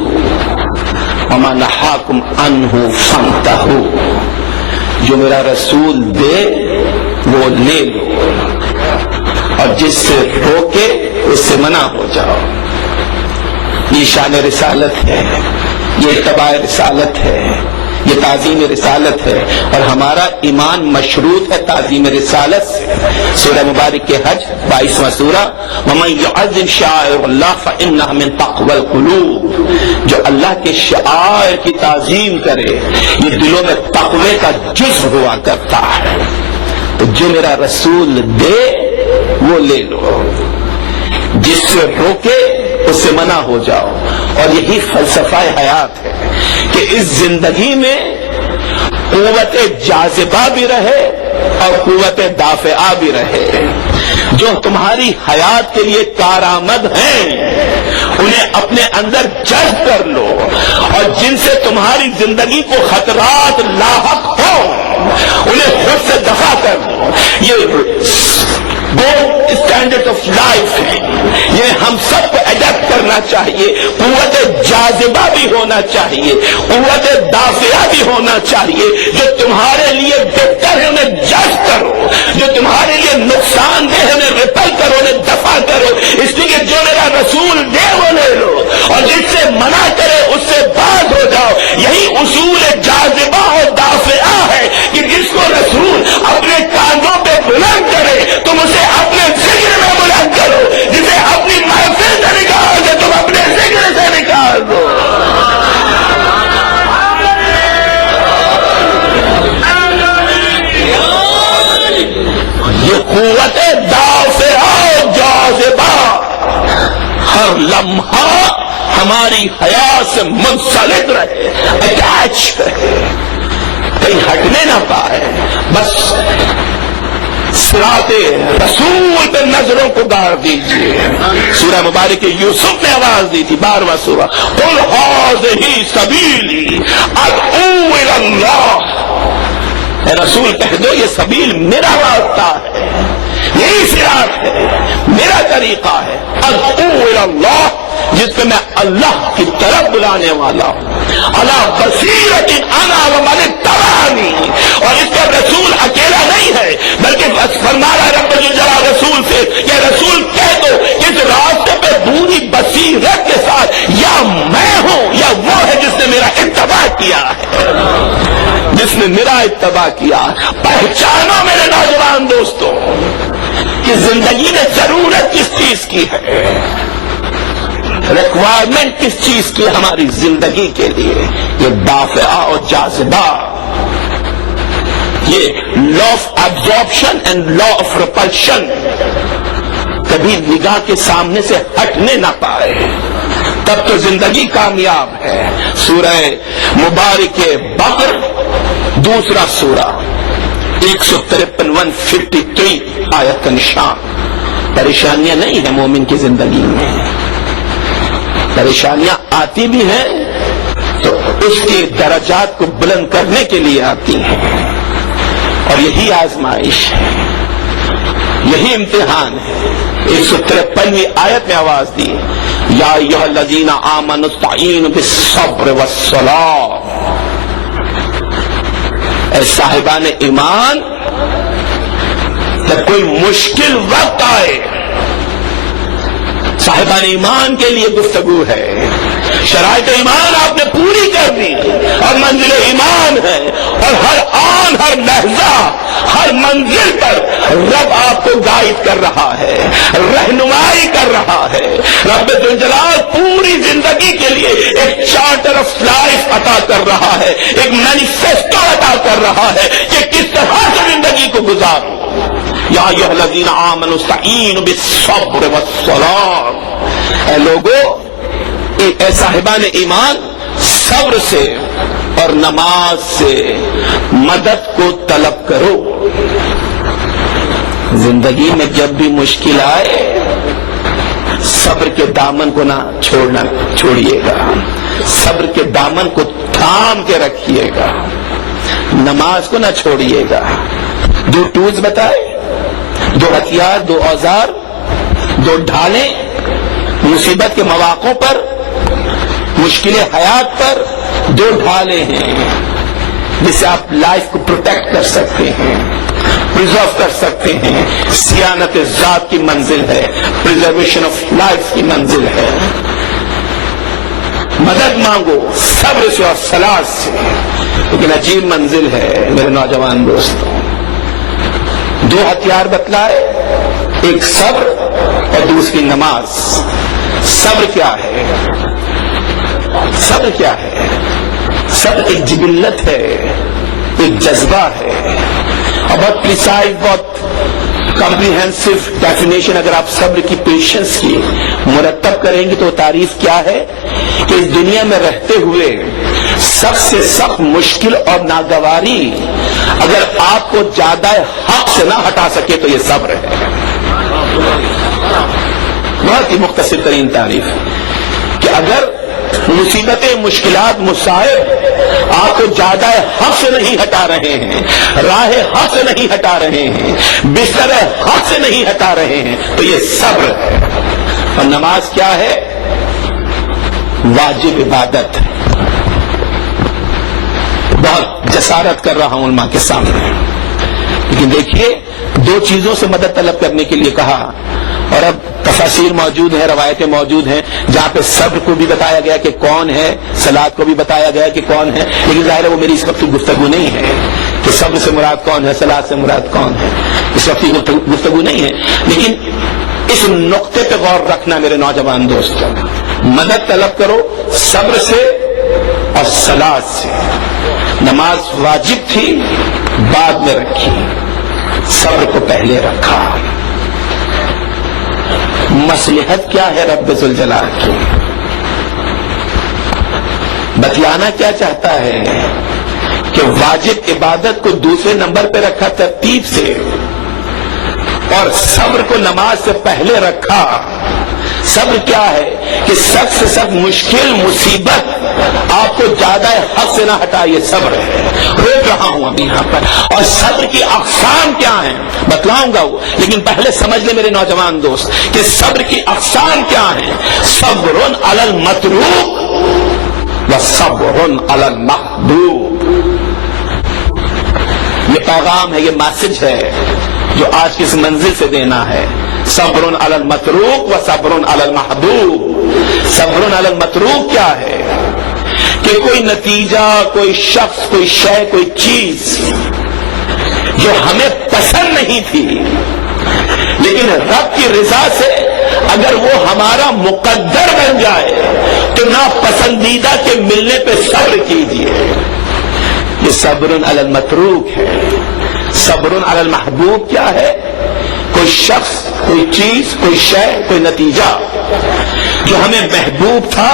وما نہاکم عنہ فانتہوا. جو میرا رسول دے وہ لے لو اور جس سے روکے اس سے منع ہو جاؤ. یہ شان رسالت ہے، یہ اتباع رسالت ہے، یہ تعظیم رسالت ہے. اور ہمارا ایمان مشروط ہے تعظیم رسالت سے. سورہ مبارک کے حج 22واں سورہ، وَمَن يُعَظِّمْ شَعَائِرَ اللَّهِ فَإِنَّهَا مِن تَقْوَى الْقُلُوبِ. جو اللہ کے شعائر کی تعظیم کرے یہ دلوں میں تقوی کا جزو ہوا کرتا ہے. تو جو میرا رسول دے وہ لے لو، جس سے روکے اس سے منع ہو جاؤ. اور یہی فلسفہ حیات ہے کہ اس زندگی میں قوت جاذبہ بھی رہے اور قوت دافعہ بھی رہے. جو تمہاری حیات کے لیے کارآمد ہیں انہیں اپنے اندر جذب کر لو، اور جن سے تمہاری زندگی کو خطرات لاحق ہوں انہیں خود سے دفع کر لو. یہ دو اسٹینڈرڈ آف لائف ہے، یہ ہم سب کو اڈاپٹ کرنا چاہیے. قوت جاذبہ بھی ہونا چاہیے، قوت دافعہ بھی ہونا چاہیے. جو تمہارے لیے ریپل کرو، انہیں دفع کرو، اس لیے کہ جو میرا رسول دے وہ لے لو، اور جس سے منع کرے اس سے باز ہو جاؤ۔ یہی اصول جاذبہ اور دافعہ ہے کہ جس کو رسول اپنے کاندھوں پہ بلند کرے تم اسے اپنے ذکر میں بلند کرو، جسے اپنی محفل سے نکال دے تم اپنے ذکر سے نکال دو۔ یہ قوت دافعہ جاذبہ ہر لمحہ ہماری حیات سے منسلک رہے، اٹیچ رہے، کہیں ہٹنے نہ پائے، بس صراط رسول پہ نظروں کو گاڑ دیجیے۔ سورہ مبارک یوسف نے آواز دی تھی، 12واں سورہ، قل ھذہ سبیلی ادعو الی اللہ، اے رسول کہہ دو یہ سبیل میرا راستہ ہے، یہی صراط ہے، میرا طریقہ ہے، ادعو الی اللہ، جس پہ میں اللہ کی طرف بلانے والا ہوں، علی بصیرۃ انا ومن اتبعنی، اور اس کا رسول اکیلا نہیں ہے بلکہ فرما رہا ہے رب الجلال رسول سے کہ رسول کہہ دو اس راستے پہ پوری بصیرت کے ساتھ یا میں ہوں یا وہ ہے جس نے میرا اتباع کیا ہے، جس نے میرا اتباع کیا۔ پہچانو میرے نوجوان دوستوں کہ زندگی میں ضرورت کس چیز کی ہے، ریکوائرمنٹ کس چیز کی ہماری زندگی کے لیے، یہ دافعہ اور جاذبہ، یہ law of absorption and law of repulsion کبھی نگاہ کے سامنے سے ہٹنے نہ پائے، تب تو زندگی کامیاب ہے۔ سورہ مبارک بقر دوسرا سورہ 153 153 آیت کا نشان۔ پریشانیاں نہیں ہیں مومن کی زندگی میں، پریشانیاں آتی بھی ہیں تو اس کے درجات کو بلند کرنے کے لیے آتی ہیں، اور یہی آزمائش ہے، یہی امتحان ہے۔ 153ویں آیت میں آواز دی، یا ایھا الذین آمنوا استعینوا بالصبر والصلاۃ، اے صاحبان ایمان جب کوئی مشکل وقت آئے، صاحبان ایمان کے لیے گفتگو ہے، شرائط ایمان آپ نے پوری کر دی اور منزل ایمان ہے، اور ہر آن ہر لحظہ ہر منزل پر رب آپ کو گائیڈ کر رہا ہے، رہنمائی کر رہا ہے۔ رب ذوالجلال پوری زندگی کے لیے ایک چارٹر آف لائف عطا کر رہا ہے، ایک مینیفیسٹو عطا کر رہا ہے کہ کس طرح سے زندگی کو گزارو۔ یا ایھا الذین آمنوا استعینوا بالصبر والصلاۃ، اے لوگو، اے صاحبان ایمان، صبر سے اور نماز سے مدد کو طلب کرو۔ زندگی میں جب بھی مشکل آئے صبر کے دامن کو نہ چھوڑیے گا، صبر کے دامن کو تھام کے رکھیے گا، نماز کو نہ چھوڑیے گا۔ دو ٹولز بتائے، دو ہتھیار، دو اوزار، دو ڈھالیں مصیبت کے مواقعوں پر، مشکل حیات پر، دو ڈھالیں ہیں جس سے آپ لائف کو پروٹیکٹ کر سکتے ہیں، پرزرو کر سکتے ہیں۔ صیانت ذات کی منزل ہے، پرزرویشن آف لائف کی منزل ہے۔ مدد مانگو صبر سے اور صلاح سے، لیکن عجیب منزل ہے میرے نوجوان دوستوں۔ دو ہتھیار بتلائے، ایک صبر اور دوسری نماز۔ صبر کیا ہے؟ صبر کیا ہے؟ صبر ایک جبلت ہے، ایک جذبہ ہے، اور بہت پریسائز، بہت کمپریہنسو ڈیفینیشن اگر آپ صبر کی، پیشنس کی مرتب کریں گے تو تعریف کیا ہے کہ اس دنیا میں رہتے ہوئے سب سے سخت مشکل اور ناگواری اگر آپ کو زیادہ حق سے نہ ہٹا سکے تو یہ صبر ہے۔ بہت ہی مختصر ترین تعریف کہ اگر مصیبتیں، مشکلات، مصائب آپ کو زیادہ حق سے نہیں ہٹا رہے ہیں، راہ حق سے نہیں ہٹا رہے ہیں، بستر حق سے نہیں ہٹا رہے ہیں تو یہ صبر ہے۔ اور نماز کیا ہے؟ واجب عبادت۔ بہت جسارت کر رہا ہوں علماء کے سامنے، لیکن دیکھیے دو چیزوں سے مدد طلب کرنے کے لیے کہا، اور اب تفاسیر موجود ہیں، روایتیں موجود ہیں جہاں پہ صبر کو بھی بتایا گیا کہ کون ہے، صلات کو بھی بتایا گیا کہ کون ہے، لیکن ظاہر ہے وہ میری اس وقت کی گفتگو نہیں ہے کہ صبر سے مراد کون ہے، صلات سے مراد کون ہے، اس وقت کی گفتگو نہیں ہے. لیکن اس نقطے پہ غور رکھنا میرے نوجوان دوستوں، مدد طلب کرو صبر سے اور صلات سے. نماز واجب تھی بعد میں رکھی، صبر کو پہلے رکھا. مصلحت کیا ہے رب ذوالجلال کی؟ بتلانا کیا چاہتا ہے کہ واجب عبادت کو دوسرے نمبر پہ رکھا ترتیب سے، اور صبر کو نماز سے پہلے رکھا. صبر کیا ہے کہ سخت سے سخت مشکل مصیبت آپ کو زیادہ حق سے نہ ہٹائے، صبر ہے. روک رہا ہوں ابھی یہاں پر. اور صبر کی اقسام کیا ہیں بتلاؤں گا وہ، لیکن پہلے سمجھ لیں میرے نوجوان دوست کہ صبر کی اقسام کیا ہیں. صبر علی المتروک و صبر علی المحبوب. یہ پیغام ہے، یہ میسج ہے جو آج کی اس منزل سے دینا ہے. صبر علی المتروک و صبر علی المحبوب. صبر علی المتروک کیا ہے کہ کوئی نتیجہ، کوئی شخص، کوئی شے، کوئی چیز جو ہمیں پسند نہیں تھی، لیکن رب کی رضا سے اگر وہ ہمارا مقدر بن جائے تو ناپسندیدہ کے ملنے پہ صبر کیجیے. یہ صبر علی المتروک ہے. صبر علی المحبوب کیا ہے؟ کوئی شخص، کوئی چیز، کوئی شے، کوئی نتیجہ جو ہمیں محبوب تھا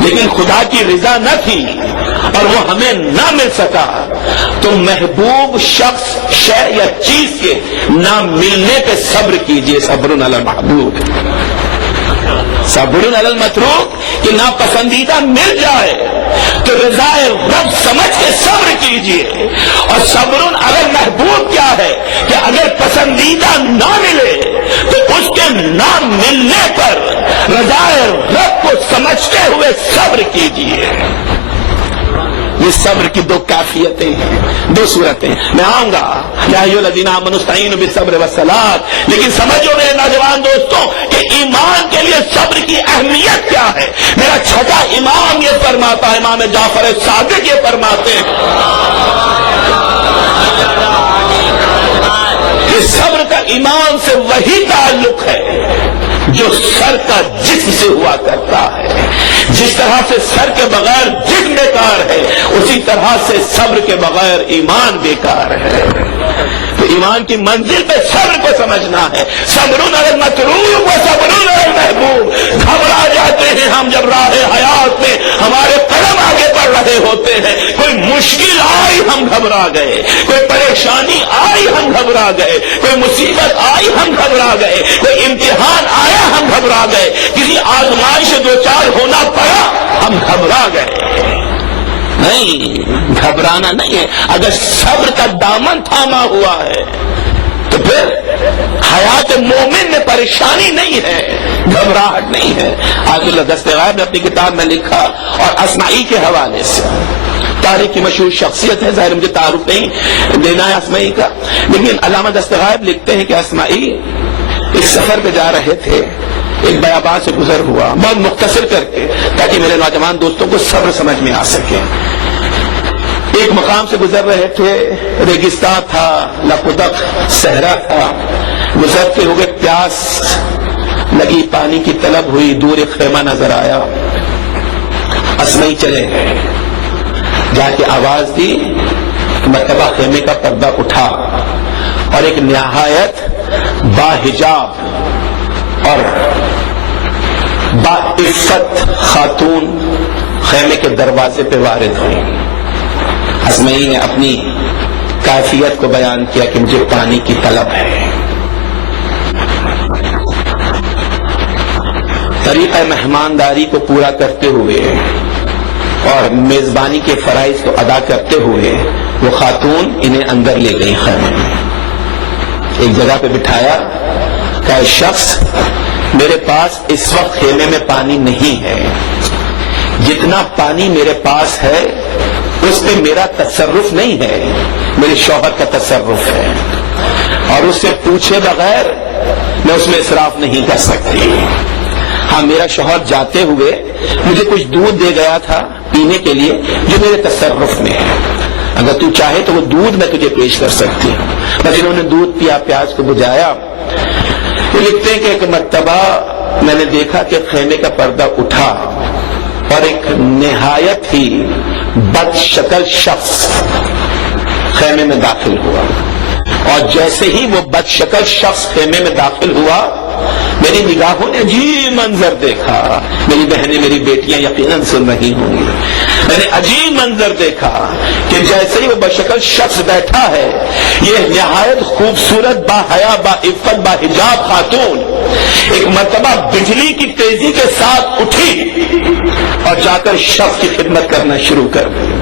لیکن خدا کی رضا نہ تھی اور وہ ہمیں نہ مل سکا، تو محبوب شخص، شے یا چیز کے نہ ملنے پہ صبر کیجئے. صبر علی المحبوب. صبر علی المتروک کہ ناپسندیدہ مل جائے تو رضا رب سمجھ کے صبر کیجئے. اور صبر علی المحبوب کیا ہے کہ اگر پسندیدہ نہ ملے تو اس کے نہ ملنے پر رضا رب کو سمجھتے ہوئے صبر کیجئے. یہ صبر کی دو کیفیتیں ہیں، دو صورتیں. میں آؤں گا یا ایھا الذین آمنوا استعینوا بالصبر والصلاۃ، لیکن سمجھو میرے نوجوان دوستوں کہ ایمان کے لیے صبر کی اہمیت کیا ہے. میرا چھٹا امام یہ فرماتا ہے، امام جعفر صادق یہ فرماتے ہیں کہ صبر کا ایمان سے وہی تعلق ہے جو سر کا جسم سے ہوا کرتا ہے. جس طرح سے سر کے بغیر جسم بیکار ہے، اسی طرح سے صبر کے بغیر ایمان بیکار ہے. تو ایمان کی منزل پہ صبر کو سمجھنا ہے. صبر علی المتروک و صبر علی المحبوب. گھبرا جاتے ہیں ہم جب راہ حیات میں ہمارے قدم آگے بڑھ رہے ہوتے ہیں. کوئی مشکل آئی ہم گھبرا گئے، کوئی پریشانی آئی ہم گھبرا گئے، کوئی مصیبت آئی ہم گھبرا گئے، کوئی امتحان آیا ہم گھبرا گئے، کسی آزمائش سے دو چار ہونا پڑا ہم گھبرا گئے. نہیں، گھبرانا نہیں ہے. اگر صبر کا دامن تھاما ہوا ہے تو پھر حیات مومن میں پریشانی نہیں ہے، گھبراہٹ نہیں ہے. آج اللہ دستغائب نے اپنی کتاب میں لکھا، اور اسماعی کے حوالے سے تاریخ کی مشہور شخصیت ہے، ظاہر مجھے تعارف نہیں دینا ہے اسماعی کا، لیکن علامہ دستغائب لکھتے ہیں کہ اسماعی ایک سفر پہ جا رہے تھے، ایک بیابان سے گزر ہوا، بہت مختصر کر کے تاکہ میرے نوجوان دوستوں کو صبر سمجھ میں آ سکے. ایک مقام سے گزر رہے تھے، ریگستان تھا، لپدق صحرا تھا. گزرتے ہوئے پیاس لگی، پانی کی طلب ہوئی، دور ایک خیمہ نظر آیا. اسماعی چلے گئے، جا کے آواز دی، مرتبہ خیمے کا پردہ اٹھا اور ایک نہایت باحجاب اور باعزت خاتون خیمے کے دروازے پہ وارد ہوئی. اسماعی نے اپنی کیفیت کو بیان کیا کہ مجھے پانی کی طلب ہے. طریقہ مہمانداری کو پورا کرتے ہوئے اور میزبانی کے فرائض کو ادا کرتے ہوئے وہ خاتون انہیں اندر لے گئی. خیمے میں ایک جگہ پہ بٹھایا، کہ شخص میرے پاس اس وقت خیمے میں پانی نہیں ہے، جتنا پانی میرے پاس ہے اس پہ میرا تصرف نہیں ہے، میرے شوہر کا تصرف ہے اور اس سے پوچھے بغیر میں اس میں اسراف نہیں کر سکتی. ہاں میرا شوہر جاتے ہوئے مجھے کچھ دودھ دے گیا تھا پینے کے لیے جو میرے تصرف میں ہے, اگر تو چاہے تو وہ دودھ میں تجھے پیش کر سکتی ہوں. بس انہوں نے دودھ پیا, پیاز کو بجھایا. وہ لکھتے ہیں کہ ایک مرتبہ میں نے دیکھا کہ خیمے کا پردہ اٹھا اور ایک نہایت ہی بد شکل شخص خیمے میں داخل ہوا, اور جیسے ہی وہ بد شکل شخص خیمے میں داخل ہوا میری نگاہوں نے عجیب منظر دیکھا. میری بہنیں, میری بیٹیاں یقیناً سن رہی ہوں گی. میں نے عجیب منظر دیکھا کہ جیسے ہی وہ بشکل شخص بیٹھا ہے, یہ نہایت خوبصورت باحیا باعفت باحجاب خاتون ایک مرتبہ بجلی کی تیزی کے ساتھ اٹھی اور جا کر شخص کی خدمت کرنا شروع کر دی.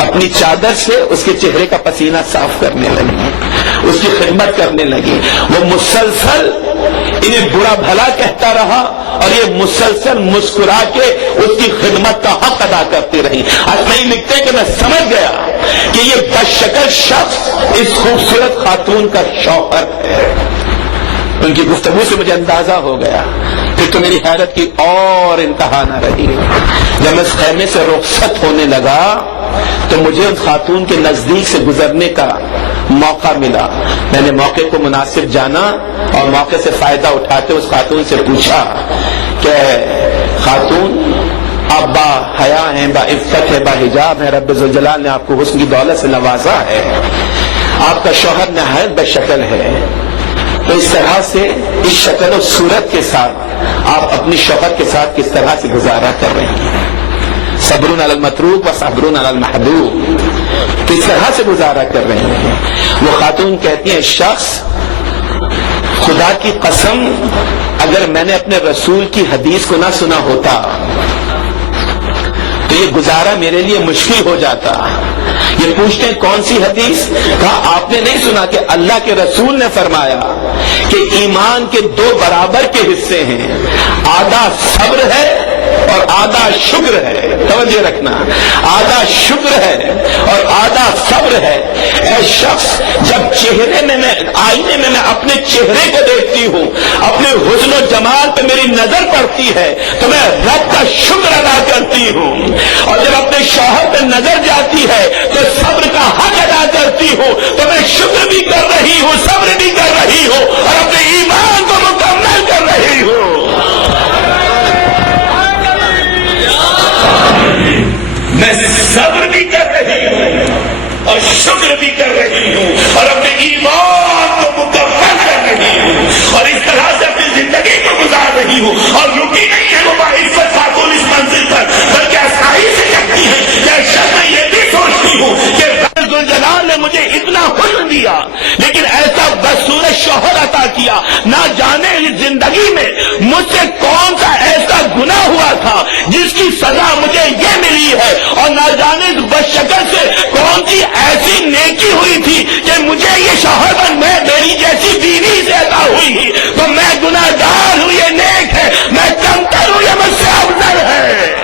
اپنی چادر سے اس کے چہرے کا پسینہ صاف کرنے لگی, اس کی خدمت کرنے لگی. وہ مسلسل انہیں برا بھلا کہتا رہا اور یہ مسلسل مسکرا کے اس کی خدمت کا حق ادا کرتی رہی. آج نہیں لکھتے کہ میں سمجھ گیا کہ یہ بدشکل شخص اس خوبصورت خاتون کا شوہر ہے. ان کی گفتگو سے مجھے اندازہ ہو گیا. پھر تو میری حیرت کی اور انتہا نہ رہی. جب میں اس خیمے سے رخصت ہونے لگا تو مجھے ان خاتون کے نزدیک سے گزرنے کا موقع ملا. میں نے موقع کو مناسب جانا اور موقع سے فائدہ اٹھاتے اس خاتون سے پوچھا کہ خاتون آپ با حیا ہیں, با عفت ہے, با حجاب ہے, رب ذوالجلال نے آپ کو حسن کی دولت سے نوازا ہے, آپ کا شوہر نہایت بد شکل ہے, تو اس طرح سے اس شکل و صورت کے ساتھ آپ اپنی شوہر کے ساتھ کس طرح سے گزارا کر رہے ہیں؟ صبرون علی المتروک و صبرون علی المحبوب, کس طرح سے گزارا کر رہے ہیں؟ وہ خاتون کہتی ہیں شخص خدا کی قسم اگر میں نے اپنے رسول کی حدیث کو نہ سنا ہوتا تو یہ گزارا میرے لیے مشکل ہو جاتا. یہ پوچھتے ہیں کون سی حدیث؟ کہا آپ نے نہیں سنا کہ اللہ کے رسول نے فرمایا کہ ایمان کے 2 برابر کے حصے ہیں, آدھا صبر ہے اور آدھا شکر ہے. توجہ رکھنا, آدھا شکر ہے اور آدھا صبر ہے. اے شخص جب چہرے میں آئینے میں اپنے چہرے کو دیکھتی ہوں, اپنے حسن و جمال پہ میری نظر پڑتی ہے تو میں رب کا شکر ادا کرتی ہوں, اور جب اپنے شوہر پہ نظر جاتی ہے تو صبر کا حق ادا کرتی ہوں. تو میں شکر بھی کر رہی ہوں, صبر بھی کر رہی ہوں اور اپنے ایمان کو مکمل کر رہی ہوں. میں صبر بھی کر رہی ہوں اور شکر بھی کر رہی ہوں اور اپنے ایمان کو مکمل کر رہی ہوں, اور اس طرح سے اپنی زندگی کو گزار رہی ہوں. اور رکی نہیں ہے وہ باعزت خاتون اس منزل پر, بلکہ آسانی سے کہتی ہے کہ شک میں یہ بھی سوچتی ہوں کہ ذوالجلال نے مجھے اتنا حسن دیا لیکن ایسا بدصورت شوہر عطا کیا, نہ جانے اس زندگی میں مجھ سے کون سا ایسا گناہ ہوا تھا جس کی سزا مجھے یہ ملی ہے, اور نہ جانے اس بدشکل سے کون سی ایسی نیکی ہوئی تھی کہ مجھے یہ شوہر بن میں میری جیسی بیوی سے عطا ہوئی ہی. تو میں گناہ گار ہوں, یہ نیک ہے, میں کمتر ہوں, یہ مجھ سے افضل ہے.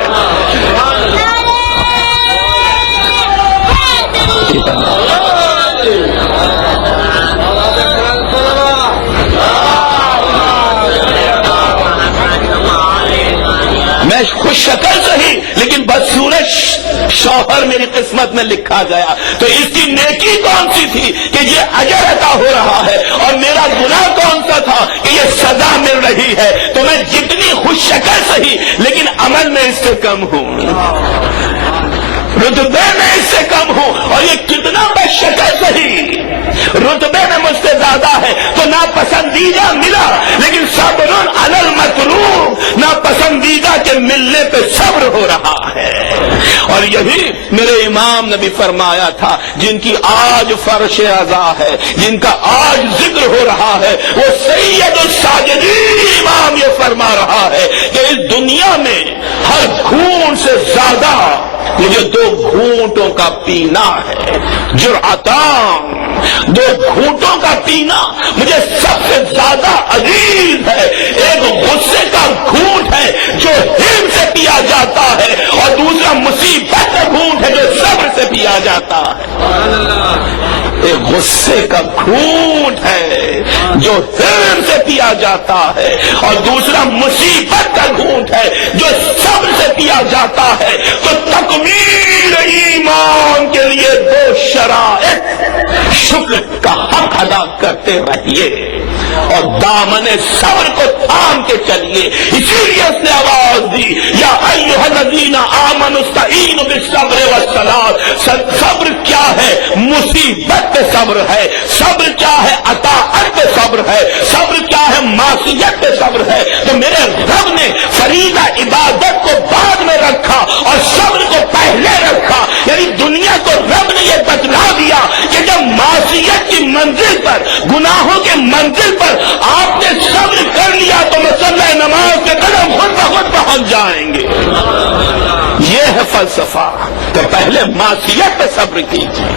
میں خوش شکل سہی لیکن بدصورت شوہر میری قسمت میں لکھا گیا. تو اس کی نیکی کون سی تھی کہ یہ اجر عطا ہو رہا ہے, اور میرا گناہ کون سا تھا کہ یہ سزا مل رہی ہے. تو میں جتنی خوش شکل سہی لیکن عمل میں اس سے کم ہوں, رتبے میں اس سے کم ہوں, اور یہ کتنا بد شکل سہی رتبے میں مجھ سے زیادہ ہے. تو ناپسندیدہ ملا لیکن صبر علی المطلوب, ناپسندیدہ کے ملنے پہ صبر ہو رہا ہے. اور یہی میرے امام نے بھی فرمایا تھا, جن کی آج فرش عزا ہے, جن کا آج ذکر ہو رہا ہے, وہ سید الساجدین امام یہ فرما رہا ہے کہ اس دنیا میں ہر گھونٹ سے زیادہ مجھے 2 گھونٹوں کا پینا ہے. جرعتان, 2 گھونٹوں کا پینا مجھے سب سے زیادہ عزیز ہے. ایک غصے کا گھونٹ ہے جو حلم سے پیا جاتا ہے, اور دوسرا مصیبت کا گھونٹ ہے جو صبر سے پیا جاتا ہے. غصے کا گھونٹ ہے جو حلم سے پیا جاتا ہے، اور دوسرا مصیبت کا گھونٹ ہے جو صبر سے پیا جاتا ہے۔ تو تکمیل ایمان کے لیے دو شرائط، شکر کا حق ادا کرتے رہیے اور دامن صبر کو تھام کے چلیے۔ اسی لیے اس نے آواز دی، یا ایھا الذین آمنوا استعینوا بالصبر والصلاۃ۔ صبر کیا ہے؟ مصیبت پہ صبر ہے۔ صبر کیا ہے؟ اطاعت پہ صبر ہے۔ صبر کیا ہے؟ معصیت پہ صبر ہے۔ تو میرے رب نے فریضہ عبادت کو بعد میں رکھا اور صبر کو پہلے رکھا، یعنی دنیا کو رب نے یہ بتلا دیا کہ جب معصیت کی منزل پر، گناہوں کے منزل پر آپ نے صبر کر لیا تو مصلی نماز کے قدم خود بخود پہنچ جائیں گے۔ یہ ہے فلسفہ کہ پہلے معصیت پہ صبر کیجیے،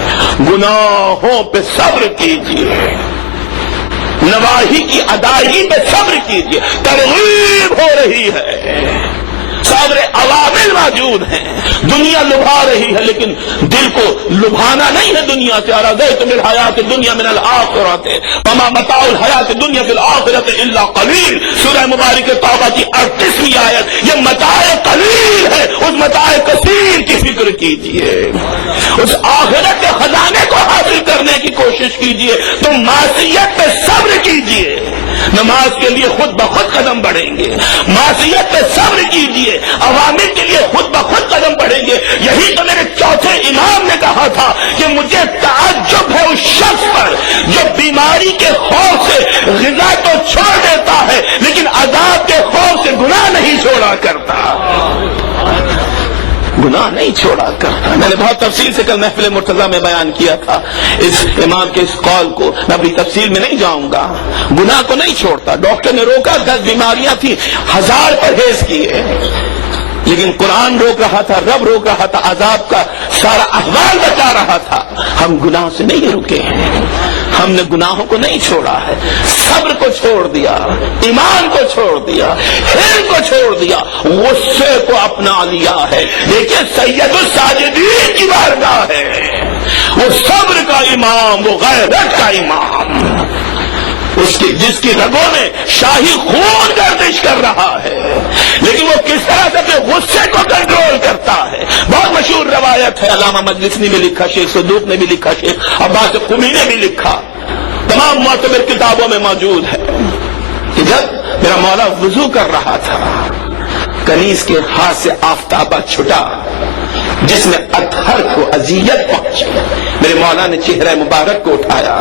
گناہوں پہ صبر کیجیے، نواہی کی ادائیگی پہ صبر کیجیے۔ ترغیب ہو رہی ہے، صبر عوامل موجود ہیں، دنیا لبھا رہی ہے لیکن دل کو لبھانا نہیں ہے دنیا سے۔ ارضیت بالحیات الدنیا من الآخرۃ وما متاع الحیات الدنیا فی الآخرۃ الا قلیل۔ سورہ مبارکہ توبہ کی 38ویں آیت، یہ متاع قلیل ہے، اس متاع کثیر کی فکر کیجیے، اس آخرت کے خزانے کو حاصل کرنے کی کوشش کیجیے۔ تو معصیت پہ صبر کیجیے، نماز کے لیے خود بخود قدم بڑھیں گے۔ معصیت پہ صبر کیجیے، عوامل کے لیے خود بخود قدم بڑھیں گے۔ یہی تو میرے چوتھے امام نے کہا تھا کہ مجھے تعجب ہے اس شخص پر جو بیماری کے خوف سے غذا تو چھوڑ دیتا ہے لیکن عذاب کے خوف سے گناہ نہیں چھوڑا کرتا، گناہ نہیں چھوڑا کرتا۔ میں نے بہت تفصیل سے کل محفل مرتضیٰ میں بیان کیا تھا اس امام کے اس قول کو، میں اپنی تفصیل میں نہیں جاؤں گا۔ گناہ کو نہیں چھوڑتا، ڈاکٹر نے روکا، 10 بیماریاں تھیں، 1000 پرہیز کیے، لیکن قرآن روک رہا تھا، رب روک رہا تھا، عذاب کا سارا احوال بتا رہا تھا۔ ہم گناہ سے نہیں رکے ہیں، ہم نے گناہوں کو نہیں چھوڑا ہے، صبر کو چھوڑ دیا، ایمان کو چھوڑ دیا، حلم کو چھوڑ دیا، غصے کو اپنا لیا ہے۔ دیکھیں سید الساجدین کی بارگاہ ہے، وہ صبر کا امام، وہ غیرت کا امام، جس کی رگوں میں شاہی خون گردش کر رہا ہے، لیکن وہ کس طرح سے اپنے غصے کو کنٹرول کرتا ہے۔ بہت مشہور روایت ہے، علامہ مجلس نے بھی لکھا، شیخ صدوق نے بھی لکھا، شیخ عباس قمی نے بھی لکھا، تمام معتبر کتابوں میں موجود ہے کہ جب میرا مولا وضو کر رہا تھا، کنیز کے ہاتھ سے آفتابہ چھٹا جس میں اطہر کو اذیت پہنچی، میرے مولا نے چہرہ مبارک کو اٹھایا۔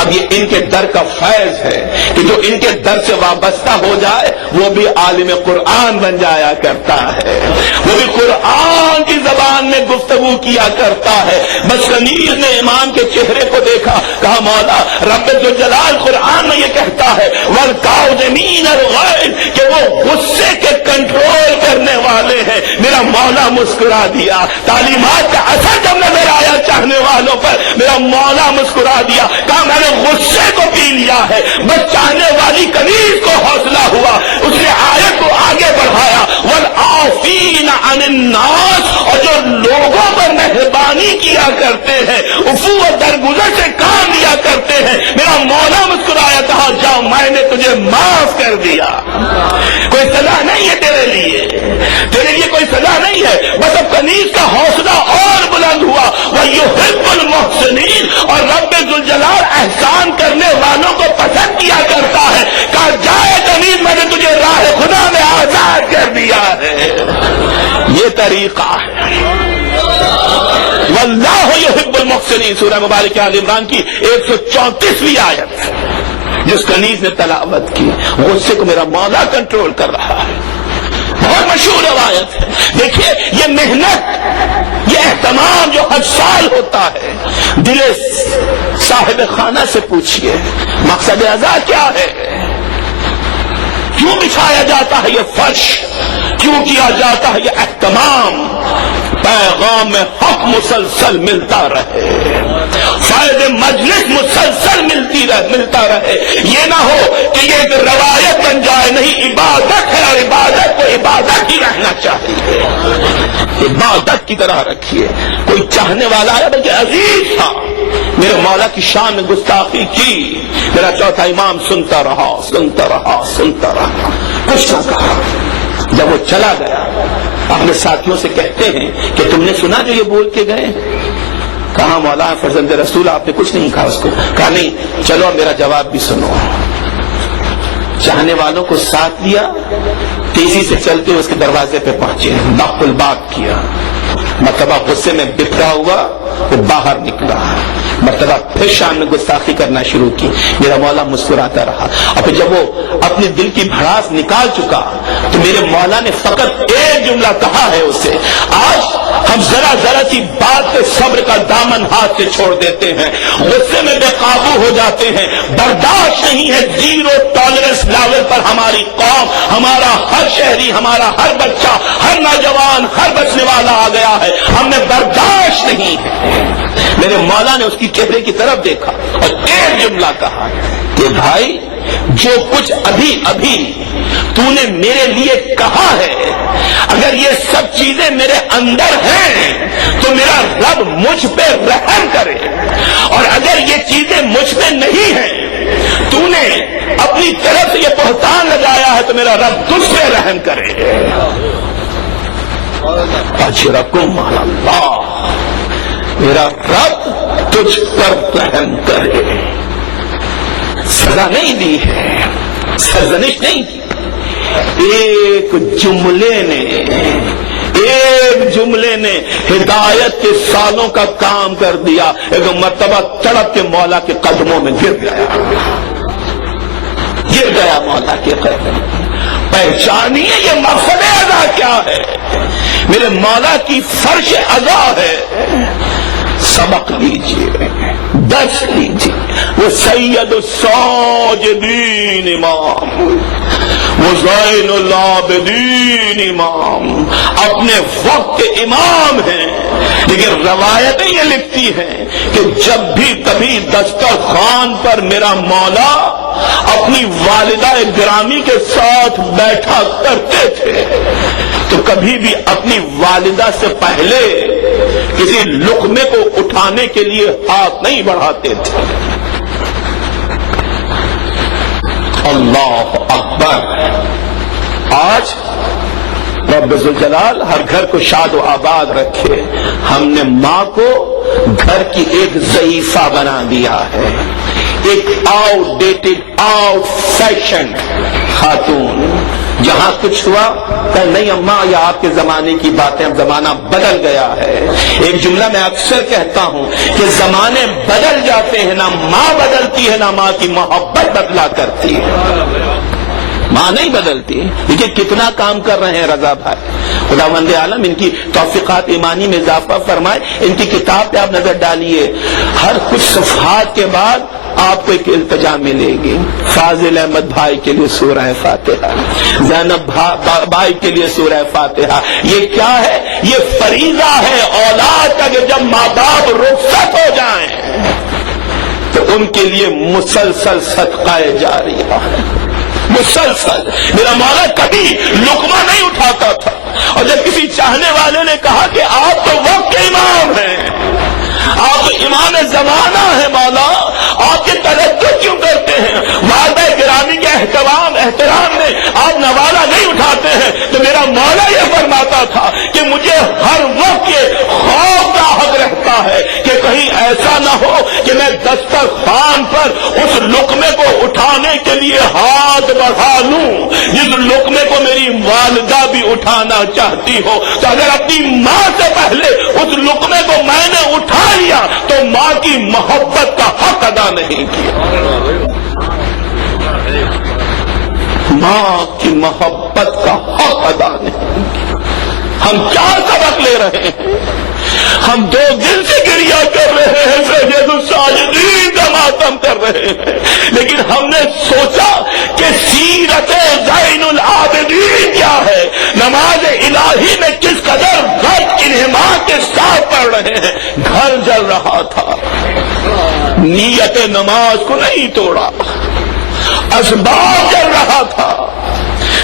اب یہ ان کے در کا فیض ہے کہ جو ان کے در سے وابستہ ہو جائے وہ بھی عالم قرآن بن جایا کرتا ہے، وہ بھی قرآن کی زبان میں گفتگو کیا کرتا ہے۔ بس کنیز نے امام کے چہرے کو دیکھا، کہا مولا رب ذوالجلال قرآن میں یہ کہتا ہے والکاظمین الغیظ کہ وہ غصے کے کنٹرول کرنے والے ہیں۔ میرا مولا مسکرا دیا، تعلیمات کا اثر جب نظر آیا چاہنے والوں پر، میرا مولا مسکرا دیا، کہا میں نے غصے کو پی لیا ہے۔ بس چاہنے والی کنیز کو حوصلہ ہوا، اس نے آیت کو آگے بڑھایا، والعافین عن الناس، اور جو لوگوں پر مہربانی کیا کرتے ہیں، عفو و درگزر سے کام لیا کرتے ہیں۔ میرا مولا مسکرایا، کہا جا میں نے تجھے معاف کر دیا، کوئی سزا نہیں ہے تیرے لیے، تیرے لیے کوئی سزا نہیں ہے۔ بس اب کنیز کا حوصلہ اور بلند ہوا، وَيُحِبُّ الْمُحْسِنِينَ، اور رب ذوالجلال احسان کرنے والوں کو پسند کیا کرتا ہے۔ کہا جائے کنیز میں نے تجھے راہ خدا میں آزاد کر دیا ہے۔ یہ طریقہ ہے، واللہ یحب المحسنین، سورہ مبارکہ آل عمران کی 134ویں آیت جس کنیز نے تلاوت کی۔ غصے کو میرا مولا کنٹرول کر رہا ہے، بہت مشہور روایت ہے۔ دیکھیے یہ محنت، یہ اہتمام جو ہر سال ہوتا ہے، دل صاحب خانہ سے پوچھئے مقصد ازا کیا ہے، کیوں بچھایا جاتا ہے یہ فرش، کیوں کیا جاتا ہے یہ اہتمام؟ پیغام حق مسلسل ملتا رہے، فائد مجلس مسلسل ملتا رہے، یہ نہ ہو کہ یہ ایک روایت بن جائے، نہیں، عبادت ہے اور عبادت کو عبادت ہی رہنا چاہیے، عبادت کی طرح رکھیے۔ کوئی چاہنے والا ہے بلکہ عزیز تھا، میرے مولا کی شان میں گستاخی کی. میرا چوتھا امام سنتا رہا سنتا رہا سنتا رہا, کچھ نہ کہا. جب وہ چلا گیا اپنے ساتھیوں سے کہتے ہیں کہ تم نے سنا جو یہ بول کے گئے؟ کہا مولا فرزند رسول آپ نے کچھ نہیں کہا اس کو. کہا نہیں, چلو میرا جواب بھی سنو. چاہنے والوں کو ساتھ لیا, تیزی سے چلتے اس کے دروازے پہ پہنچے, نقل الباب کیا. مرتبہ غصے میں بکھرا ہوا وہ باہر نکلا, مرتبہ پھر شام میں گستاخی کرنا شروع کی. میرا مولا مسکراتا رہا. اور پھر جب وہ اپنے دل کی بھڑاس نکال چکا تو میرے مولا نے فقط ایک جملہ کہا ہے اسے, آج ہم ذرا ذرا سی بات پہ صبر کا دامن ہاتھ سے چھوڑ دیتے ہیں, غصے میں بے قابو ہو جاتے ہیں, برداشت نہیں ہے. زیرو ٹالرنس لیول پر ہماری قوم, ہمارا ہر شہری, ہمارا ہر بچہ, ہر نوجوان, ہر بچنے والا آ گیا ہے. ہم نے برداشت نہیں ہے. میرے مولا نے اس کی چہرے کی طرف دیکھا اور ایک جملہ کہا کہ بھائی جو کچھ ابھی ابھی تو نے میرے لیے کہا ہے, اگر یہ سب چیزیں میرے اندر ہیں تو میرا رب مجھ پہ رحم کرے, اور اگر یہ چیزیں مجھ پہ نہیں ہیں, تو نے اپنی طرف سے یہ بہتان لگایا ہے, تو میرا رب تجھ پہ رحم کرے. اجرکم علی اللہ, میرا رب تجھ پر رحم کرے. سزا نہیں دی ہے, سرزنش نہیں کی. ایک جملے نے ہدایت کے سالوں کا کام کر دیا. ایک مرتبہ تڑپ کے مولا کے قدموں میں گر گیا مولا کے قدموں. پہچانیے یہ مقصد ادا کیا ہے. میرے مولا کی فرش ادا ہے. سبق لیجیے, درس لیجیے. وہ سید الساجدین امام, وہ زین-ال-عابدین امام, اپنے وقت امام ہیں. لیکن روایتیں یہ لکھتی ہیں کہ جب بھی کبھی دسترخوان پر میرا مولا اپنی والدہ گرامی کے ساتھ بیٹھا کرتے تھے تو کبھی بھی اپنی والدہ سے پہلے کسی لقمے کو اٹھانے کے لیے ہاتھ نہیں بڑھاتے تھے. اللہ اکبر. آج رب ذوالجلال ہر گھر کو شاد و آباد رکھے. ہم نے ماں کو گھر کی ایک ضعیفہ بنا دیا ہے, ایک آؤٹ ڈیٹڈ آؤٹ فیشن خاتون. جہاں کچھ ہوا کہ نہیں اماں یہ آپ کے زمانے کی باتیں, اب زمانہ بدل گیا ہے. ایک جملہ میں اکثر کہتا ہوں کہ زمانے بدل جاتے ہیں, نہ ماں بدلتی ہے نہ ماں کی محبت بدلا کرتی ہے. ماں نہیں بدلتی. دیکھیے کتنا کام کر رہے ہیں رضا بھائی. خداوند عالم ان کی توفیقات ایمانی میں اضافہ فرمائے. ان کی کتاب پہ آپ نظر ڈالیے, ہر کچھ صفحات کے بعد آپ کو ایک التجا ملے گی. فاضل احمد بھائی کے لیے سورہ فاتحہ, زینب بھائی کے لیے سورہ فاتحہ. یہ کیا ہے؟ یہ فریضہ ہے اولاد کا کہ جب ماں باپ رخصت ہو جائیں تو ان کے لیے مسلسل صدقہ جاریہ ہے. مسلسل. میرا مولا کبھی لقمہ نہیں اٹھاتا تھا, اور جب کسی چاہنے والے نے کہا کہ آپ تو وقت کے امام ہیں, آپ تو امام زمانہ ہیں مولا, آپ کے تردد کیوں کرتے ہیں؟ والدہ گرامی کے احترام میں آپ نوالہ نہیں اٹھاتے ہیں. تو میرا مولا یہ فرماتا تھا کہ مجھے ہر وقت کے خوف کا حق رہتا ہے کہ کہیں ایسا نہ ہو کہ میں دسترخوان پر اس لقمے کو اٹھانے کے لیے ہاتھ بڑھا لوں جس لقمے کو میری والدہ بھی اٹھانا چاہتی ہو. تو اگر اپنی ماں سے پہلے اس لقمے کو میں نے اٹھا لیا تو ماں کی محبت کا حق ادا نہیں کیا. ماں کی محبت کا حق ادا نہیں کیا. ہم کیا سبق لے رہے ہیں؟ ہم 2 دن سے گریہ کر رہے ہیں, سید الساجدین کا ماتم کر رہے ہیں, لیکن ہم نے سوچا کہ سیرت زین-ال-عابدین کیا ہے, نماز الہی میں کس قدر غرق انہماک کے ساتھ پڑھ رہے ہیں. گھر جل رہا تھا, نیت نماز کو نہیں توڑا, اسباب جل رہا تھا,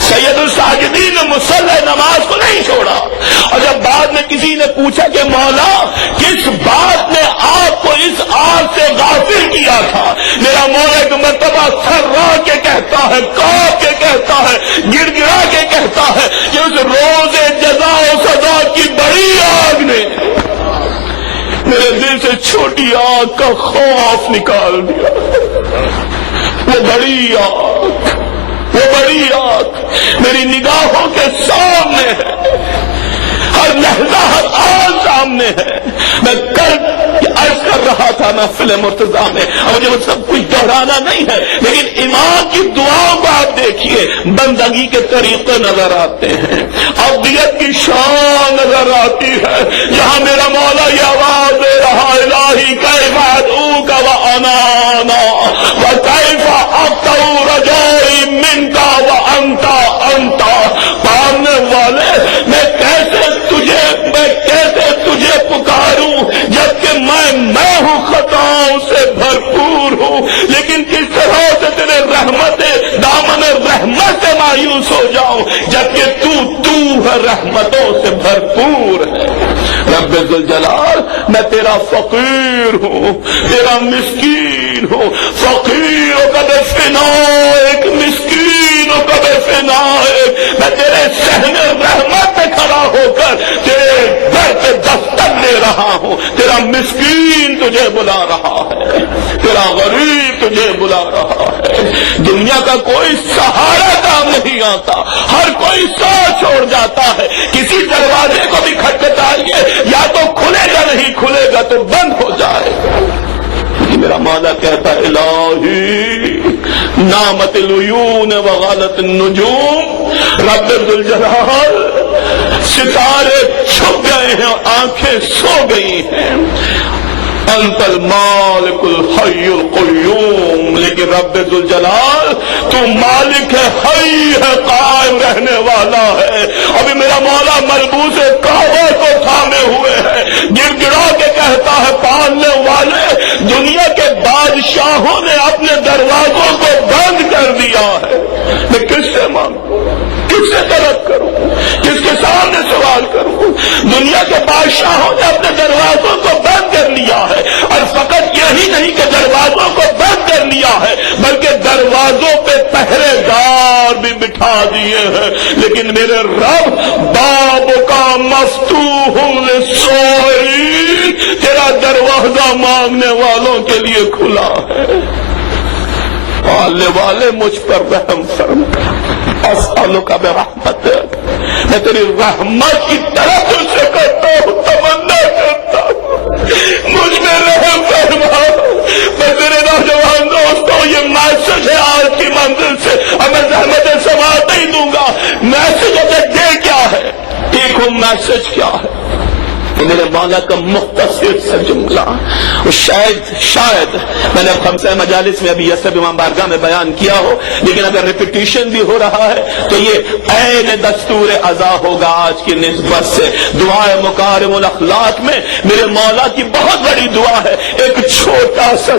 سید الساجدین نے مصلی نماز کو نہیں چھوڑا. اور جب بعد میں کسی نے پوچھا کہ مولا کس بات نے آپ کو اس آگ سے خوف نکال دیا. وہ بڑی آگ میری نگاہوں کے سامنے ہے، ہر لحظہ ہر آن سامنے ہے. میں کل عرض کر رہا تھا محفل مرتضیٰ میں، اور مجھے وہ سب کچھ دہرانا نہیں ہے، لیکن امام کی دعاؤں کو آپ دیکھیے، بندگی کے طریقے نظر آتے ہیں، عبدیت کی شان نظر آتی ہے. جہاں میرا مولا یہ آواز دے رہا الہی کیف ادعوک وانا وکیف اقطع رجائی منک وانت پانے والے، میں کیسے تجھے پکاروں جبکہ میں ہوں خطاؤں سے بھرپور ہوں، لیکن کس طرح سے تیرے دامن رحمت سے مایوس ہو جاؤں جبکہ تو ہے رحمتوں سے بھرپور ہے. رب ذوالجلال میں تیرا فقیر ہوں، تیرا مسکین ہوں. فقیر و قد فنائک، مسکین و قد فنائک. میں تیرے صحن رحمت میں کھڑا ہو کر تیرے در پہ دستک دے رہا ہوں. تیرا مسکین تجھے بلا رہا ہے، تیرا غریب تجھے بلا رہا ہے. دنیا کا کوئی سہارا کام نہیں آتا، ہر کوئی ساتھ چھوڑ جاتا ہے. کسی دروازے کو بھی کھٹکھٹائیے، یا تو کھلے گا، نہیں کھلے گا تو بند ہو جائے گا. میرا مولا کہتا ہے الہی نامت العیون وغالت النجوم. رب ذوالجلال ستارے چھپ گئے ہیں اور آنکھیں سو گئی ہیں. انت المالک الحی القیوم، لیکن رب ذوالجلال تو مالک ہے، حی ہے، قائم رہنے والا ہے. ابھی میرا مولا ملبوس کعبہ کو تھامے ہوئے ہے، گر گڑا کے کہتا ہے پالنے والے، دنیا کے بادشاہوں نے اپنے دروازوں کو بند کر دیا ہے، میں کس سے مانگوں، کس سے طلب کروں، کس کے سامنے سوال کروں. دنیا کے بادشاہوں نے اپنے دروازوں کو بند کر لیا ہے، اور فقط یہی نہیں کہ دروازوں کو بند کر لیا ہے بلکہ دروازوں پہ پہرے دار بھی بٹھا دیے ہیں. لیکن میرے رب باب کا مفتوح للسائلین، تیرا دروازہ مانگنے والوں کے لیے کھلا ہے. پالنے والے مجھ پر رحم فرما. اسألک برحمتک، میں تیری رحمت کی طرف سے کرتا ہوں، تمنا کرتا ہوں، مجھ میں رحم فرما. میں تیرے نوجوان دوستوں یہ میسج ہے آج کی منزل سے، اور میں زحمت سماعت نہیں دوں گا. میسج دے کیا ہے، ٹھیک ہوں، میسج کیا ہے؟ میرے مولا کا مختصر سا جملہ، شاید میں نے خمسہ مجالس میں ابھی یسب امام بارگاہ میں بیان کیا ہو، لیکن اگر ریپیٹیشن بھی ہو رہا ہے تو یہ عین دستور ادا ہوگا آج کی نسبت سے. دعائے مکارم الاخلاق میں میرے مولا کی بہت بڑی دعا ہے. ایک چھوٹا سا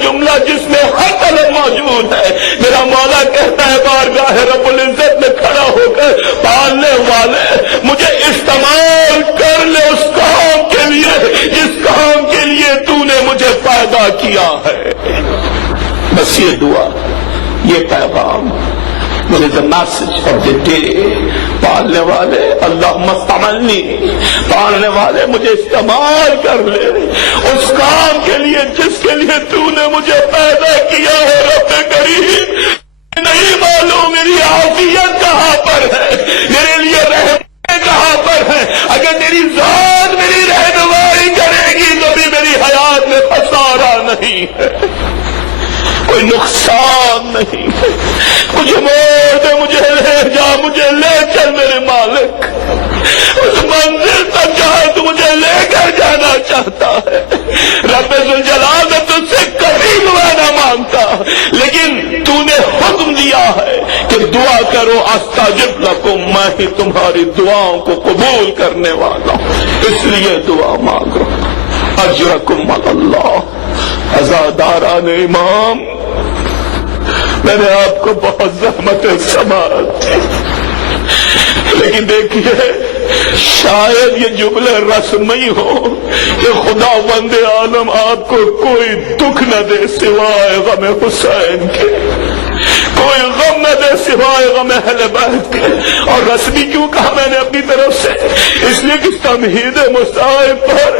جملہ جس میں ہر طلب موجود ہے. میرا مولا کہتا ہے بارگاہ رب العزت میں کھڑا ہو کر، پالنے والے مجھے استعمال کر لے اس کام کے لیے جس کام کے لیے تو نے مجھے پیدا کیا ہے. بس یہ دعا، یہ پیغام، مجھے the message of the day. پالنے والے اللہم استعملنی، پالنے والے مجھے استعمال کر لے اس کام کے لیے جس کے لیے تو نے مجھے پیدا کیا ہے. رب کریم، نہیں معلوم میری عافیت کہاں پر ہے، میرے لیے رحمت کہاں پر ہے. اگر تیری ذات میری رہنمائی کرے گی تو بھی میری حیات میں خسارہ نہیں ہے، کوئی نقصان نہیں ہے. کچھ موڑ دے، مجھے لے جا، مجھے لے چل میرے مالک اس منزل تک جہاں تو مجھے لے کر جانا چاہتا ہے. رب ذوالجلال میں تجھ سے کبھی دعا نہ مانگتا، لیکن تو نے حکم دیا ہے کہ دعا کرو استجب لکم، میں ہی تمہاری دعاؤں کو قبول کرنے والا ہوں، اس لیے دعا مانگو. اجرکم اللہ. عزاداران امام، میں نے آپ کو بہت زحمت سماعت دی، لیکن دیکھیے شاید یہ جملے رسمی ہو کہ خدا بند عالم آپ کو کوئی دکھ نہ دے سوائے غم حسین کے. کوئی غم نہ دے سوائے غم اہل بیت کے۔ اور رسمی کیوں کہا میں نے اپنی طرف سے؟ اس لیے کہ تمہید مصائب پر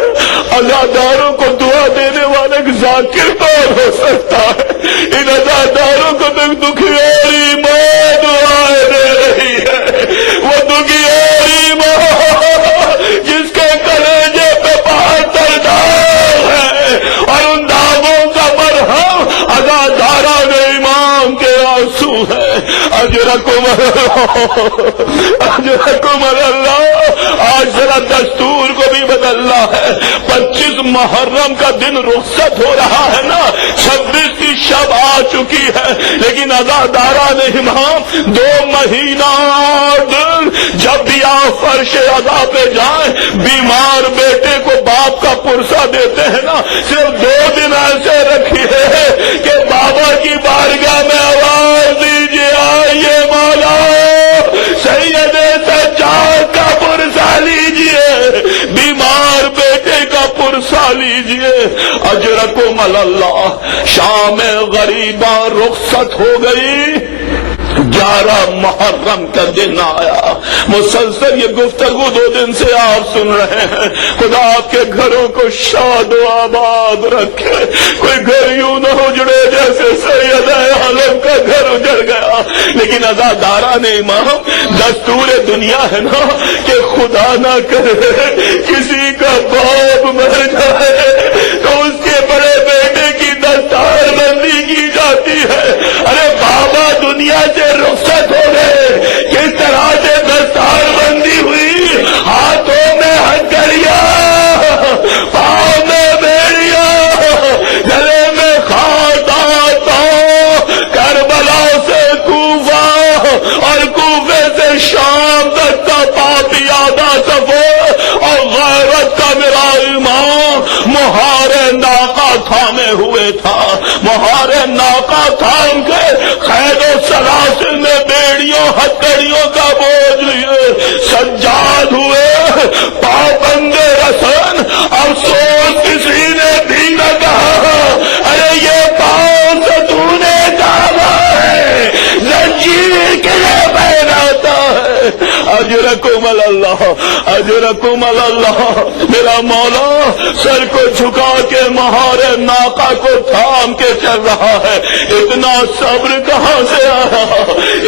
عزاداروں کو دعا دینے والا ایک ذاکر کون ہو سکتا ہے؟ ان عزاداروں کو تو دکھیاری ماں دعائیں دے رہی ہے، وہ دکھیاری ماں جس کے کلیجے پہ 72 داغ ہے، اور ان داغوں کا مرہم عزاداران امام کے آنسو ہے۔ اجرکم اللہ۔ آج ذرا دستور کو بھی بدلنا ہے۔ 25 محرم کا دن رخصت ہو رہا ہے نا، 26 کی شب آ چکی ہے، لیکن عزاداران امام 2 مہینہ دن جب بھی آپ فرش عزا پہ جائیں، بیمار بیٹے کو باپ کا پرسہ دیتے ہیں نا، صرف 2 دن ایسے رکھیے کہ بابا کی بارگاہ میں آواز دیجیے، آئیے مولا سید سجاد کا پرسہ لیجیے، بیمار بیٹے کا پرسہ لیجیے۔ اجرکم اللہ۔ شام غریباں رخصت ہو گئی، 11 محرم کا دن آیا۔ مسلسل یہ گفتگو 2 دن سے آپ سن رہے ہیں۔ خدا آپ کے گھروں کو شاد و آباد رکھے، کوئی گھر یوں نہ اجڑے جیسے سید عالم کا گھر اجڑ گیا۔ لیکن عزاداران امام دستور دنیا ہے نا کہ خدا نہ کرے کسی کا باپ مر جائے تو اس کے بڑے بیٹے کی دستار بندی کی جاتی ہے۔ ارے بابا دنیا سے رخصت ہو گئے، کس طرح سے دستار بندی ہوئی؟ ہاتھوں میں ہتھکڑیاں، پاؤں میں بیڑیاں، گلے میں خاتون، کربلا سے کوفہ اور کوفے سے شام تک کا پاپیادہ سفر، اور غیرت کا میرا امام مہار ناقہ تھامے ہوئے تھا۔ مہار ناقہ تھام کے قید و سلاسل میں بیڑیوں ہتھکڑیوں کا بوجھ لیے سجاد ہوئے، پابند رسن۔ افسوس کسی نے بھی نہ کہا ارے یہ پاؤں ستون کعبہ ہے، زنجیر کے لیے پہناتا ہے۔ اجرکم اللہ، اجرکم اللہ۔ میرا مولا سر کو جھکا کے مہار ناقہ کو تھام کے چل رہا ہے۔ اتنا صبر کہاں سے آیا،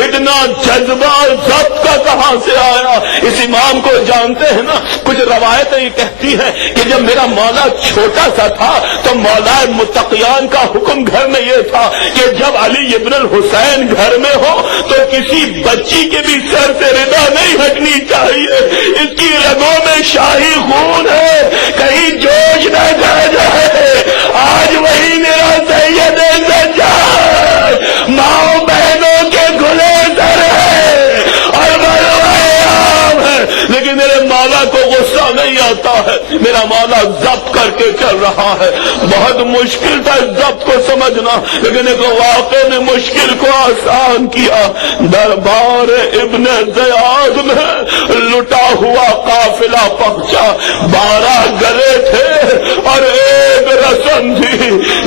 اتنا جذبہ ضبط کا کہاں سے آیا؟ اس امام کو جانتے ہیں نا، کچھ روایتیں یہ کہتی ہیں کہ جب میرا مولا چھوٹا سا تھا تو مولا متقیان کا حکم گھر میں یہ تھا کہ جب علی ابن الحسین گھر میں ہو تو کسی بچی کے بھی سر سے ردا نہیں ہٹنی چاہیے، اس کی رگوں میں شاہی خون ہے، کہیں جوش نہ جا جائے۔ آج وہی میرا سید سجاد ماؤں بہنوں کے کھلے سر ہے اور بلوائے عام ہے، لیکن میرے مولا کو غصہ نہیں آتا ہے۔ میرا مولا ضبط کر کے چل رہا ہے۔ بہت مشکل تھا اس ضبط کو سمجھنا، لیکن ایک واقعے نے مشکل کو آسان کیا۔ دربار ابن زیاد میں لٹا ہوا قافلہ پہنچا، 12 گلے تھے اور ایک رسن تھی۔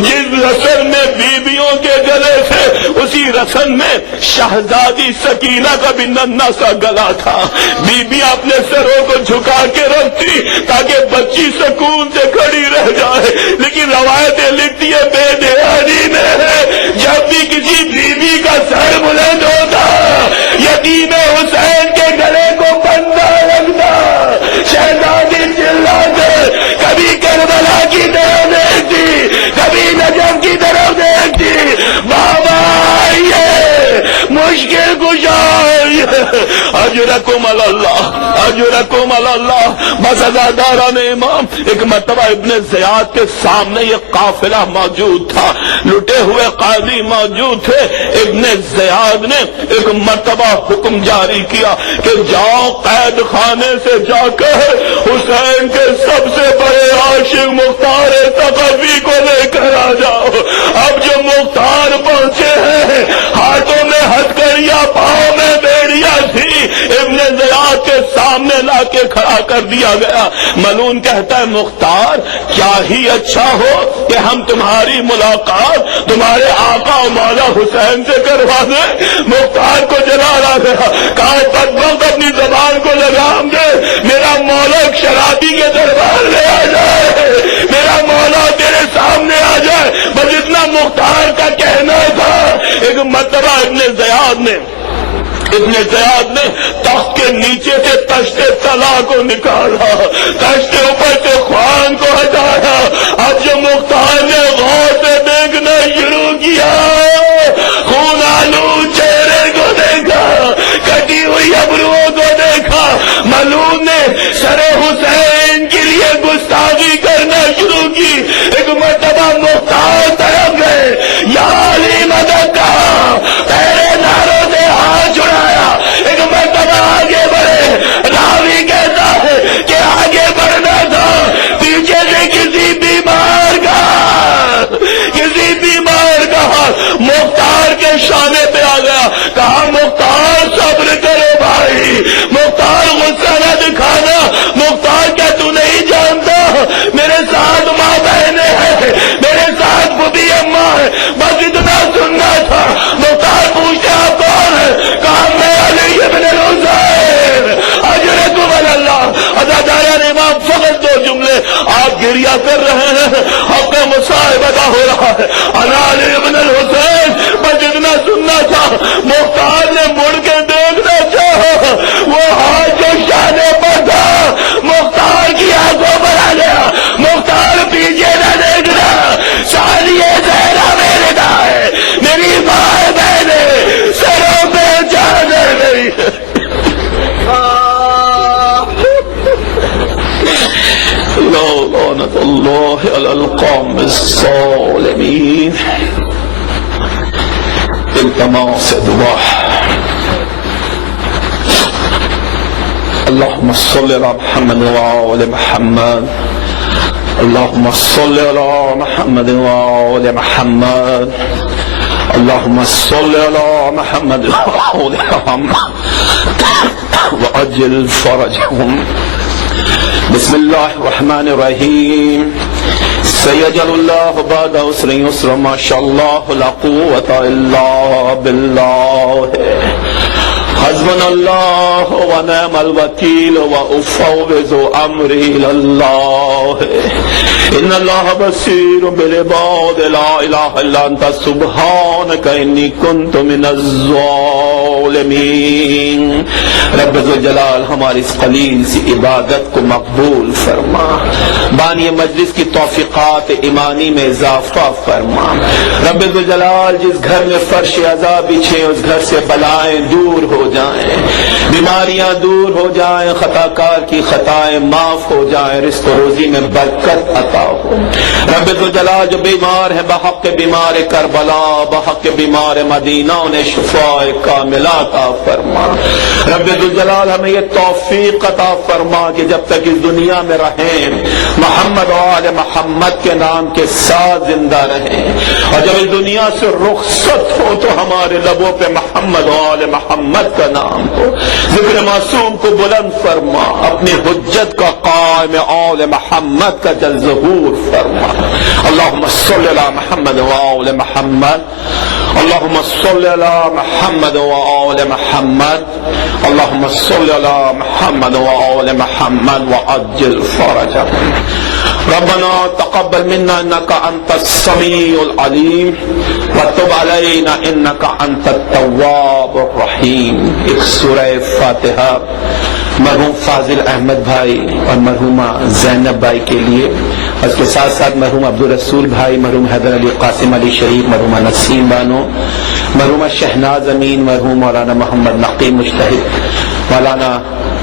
جس رسن میں بیویوں کے گلے تھے اسی رسن میں شہزادی سکینہ کا بھی ننھا سا گلا تھا۔ بیویاں اپنے سروں کو جھکا کے رکھتی تاکہ بچی سکون سے کھڑی رہ جائے، لیکن روایتیں لکھتی ہے بے دھیانی میں جب بھی کسی بیوی کا سر بلند ہوتا یتیم حسین کے گلے کو بندہ رکھتا، شہزادی چلاتے کبھی کربلا کی طرف دیکھتی، کبھی نجف کی طرف دیکھتی، بابا آئیے مشکل کشا آئیے۔ اجرکم اللہ، اجرکم اللہ۔ بس عزاداران امام ایک مرتبہ ابن زیاد کے سامنے یہ قافلہ موجود تھا، لٹے ہوئے قاضی موجود تھے۔ ابن زیاد نے ایک مرتبہ حکم جاری کیا کہ جاؤ قید خانے سے جا کر حسین کے سب سے بڑے عاشق مختار ثقفی کو لے کر آ جاؤ۔ اب جو مختار پہنچے ہیں ہاتھوں میں ہتھکڑیاں، پاؤں میں بیڑیاں تھی، ابن زیاد کے سامنے لا کے کھڑا کر دیا گیا۔ ملعون کہتا ہے مختار کیا ہی اچھا ہو کہ ہم تمہاری ملاقات تمہارے آقا و مولا حسین سے کروا دیں۔ مختار کو جلالا گیا، کہا بدبخت اپنی زبان کو لگام دے، میرا مولا ایک شرابی کے دربار میں آ جائے، میرا مولا تیرے سامنے آ جائے، بس اتنا مختار کا کہنا تھا۔ ایک مرتبہ ابن زیاد نے تخت کے نیچے سے تشت طلا کو نکالا، تشت کے اوپر سے خوان کو ہٹایا۔ اب جو مختار نے غور سے دیکھنا شروع کیا، خون آلود چہرے کو دیکھا، کٹی ہوئی ابروؤں کو دیکھا، ملعون نے سر حسین کے لیے گستاخی کرنا شروع کی۔ ایک مرتبہ مختار طرف گئے، یا علی مدد کہا، پہلے ناروں سے ہاتھ چھڑایا۔ ایک مرتبہ آگے بڑھے، راوی کہتا ہے کہ آگے بڑھنا تھا، پیچھے سے کسی بیمار کا مختار کے شانے پہ آ گیا، کہا مختار صبر کرو بھائی، مختار غصہ نہ دکھانا، مختار کیا تو نہیں جانتا میرے ساتھ ماں بہنیں ہیں، میرے ساتھ بوبی اماں ہے، بس اتنا سننا تھا۔ مختار پوچھتے آپ کون ہے؟ کہا میں علی ابن الحسین اجرکم اللہ۔ حضرت امام فقط دو جملے، آپ گریہ کر رہے ہیں، آپ کا مصاحبہ ہو رہا ہے، انا علی ابن الحسین، بس اتنا سننا تھا۔ مختار نے مڑ کے دیکھنا چاہا، وہ ہاتھ جو شانے پر تھا مختار کی آنکھوں پر آ گیا۔ مختار پیچھے نہ دیکھنا، سالیہ زہرا میرے نام ہے، میری ماں بہنے سروں پہ چادر نہیں۔ لعنت اللہ علی القوم الظالمین۔ التماس دعا، اللهم صل على محمد وآل محمد، اللهم صل على محمد وآل محمد، اللهم صل على محمد وآل محمد وعجل فرجهم۔ بسم اللہ الرحمن الرحیم۔ سيجعل الله بعد عسر يسرا، ما شاء الله لا قوة إلا بالله، حسبنا الله ونعم الوكيل وأفوض أمري إلى الله، إن الله بصير بالعباد، لا إله إلا أنت سبحانك إني كنت من الظالمين۔ رب ذوالجلال ہماری اس قلیل سی عبادت کو مقبول فرما، بانی مجلس کی توفیقات ایمانی میں اضافہ فرما۔ رب ذوالجلال جس گھر میں فرش عذاب بچھے اس گھر سے بلائیں دور ہو جائیں، بیماریاں دور ہو جائیں، خطا کار کی خطائیں معاف ہو جائیں، رزق و روزی میں برکت عطا ہو۔ رب ذوالجلال جو بیمار ہیں بحق بیمار کربلا، بحق بیمار مدینہ انہیں شفاء کاملہ عطا فرما۔ رب ذوالجلال ہمیں یہ توفیق عطا فرما کہ جب تک اس دنیا میں رہیں محمد و آل محمد کے نام کے ساتھ زندہ رہیں، اور جب اس دنیا سے رخصت ہو تو ہمارے لبوں پہ محمد و آل محمد کا نام ہو۔ ذکر معصوم کو بلند فرما، اپنی حجت کا قائم آل محمد کا جل ظہور فرما۔ اللہم صلی علی محمد و آل محمد، اللہم صلی علی محمد و آل محمد، اللہم صلی علی محمد و آل محمد وعجل فرجهم۔ ربنا تقبل منا انك انت السميع العليم وتب علينا انك انت التواب الرحيم۔ ایک سورہ فاتحہ مرحوم فاضل احمد بھائی اور مرحومہ زینب بھائی کے لیے، اس کے ساتھ ساتھ مرحوم عبدالرسول بھائی، مرحوم حیدر علی قاسم علی شریف، مرحومہ نسیم بانو، مرحومہ شہناز امین، مرحوم مولانا محمد نقی مجتہد، مولانا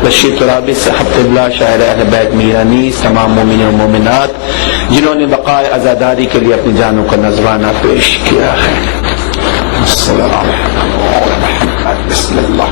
رشید ترابی صاحب قبلہ، شاعر اہل بیت میرانیس، تمام مومنین و مومنات جنہوں نے بقائے عزاداری کے لیے اپنی جانوں کا نذرانہ پیش کیا ہے۔ صلی اللہ علیہ وسلم، بسم اللہ۔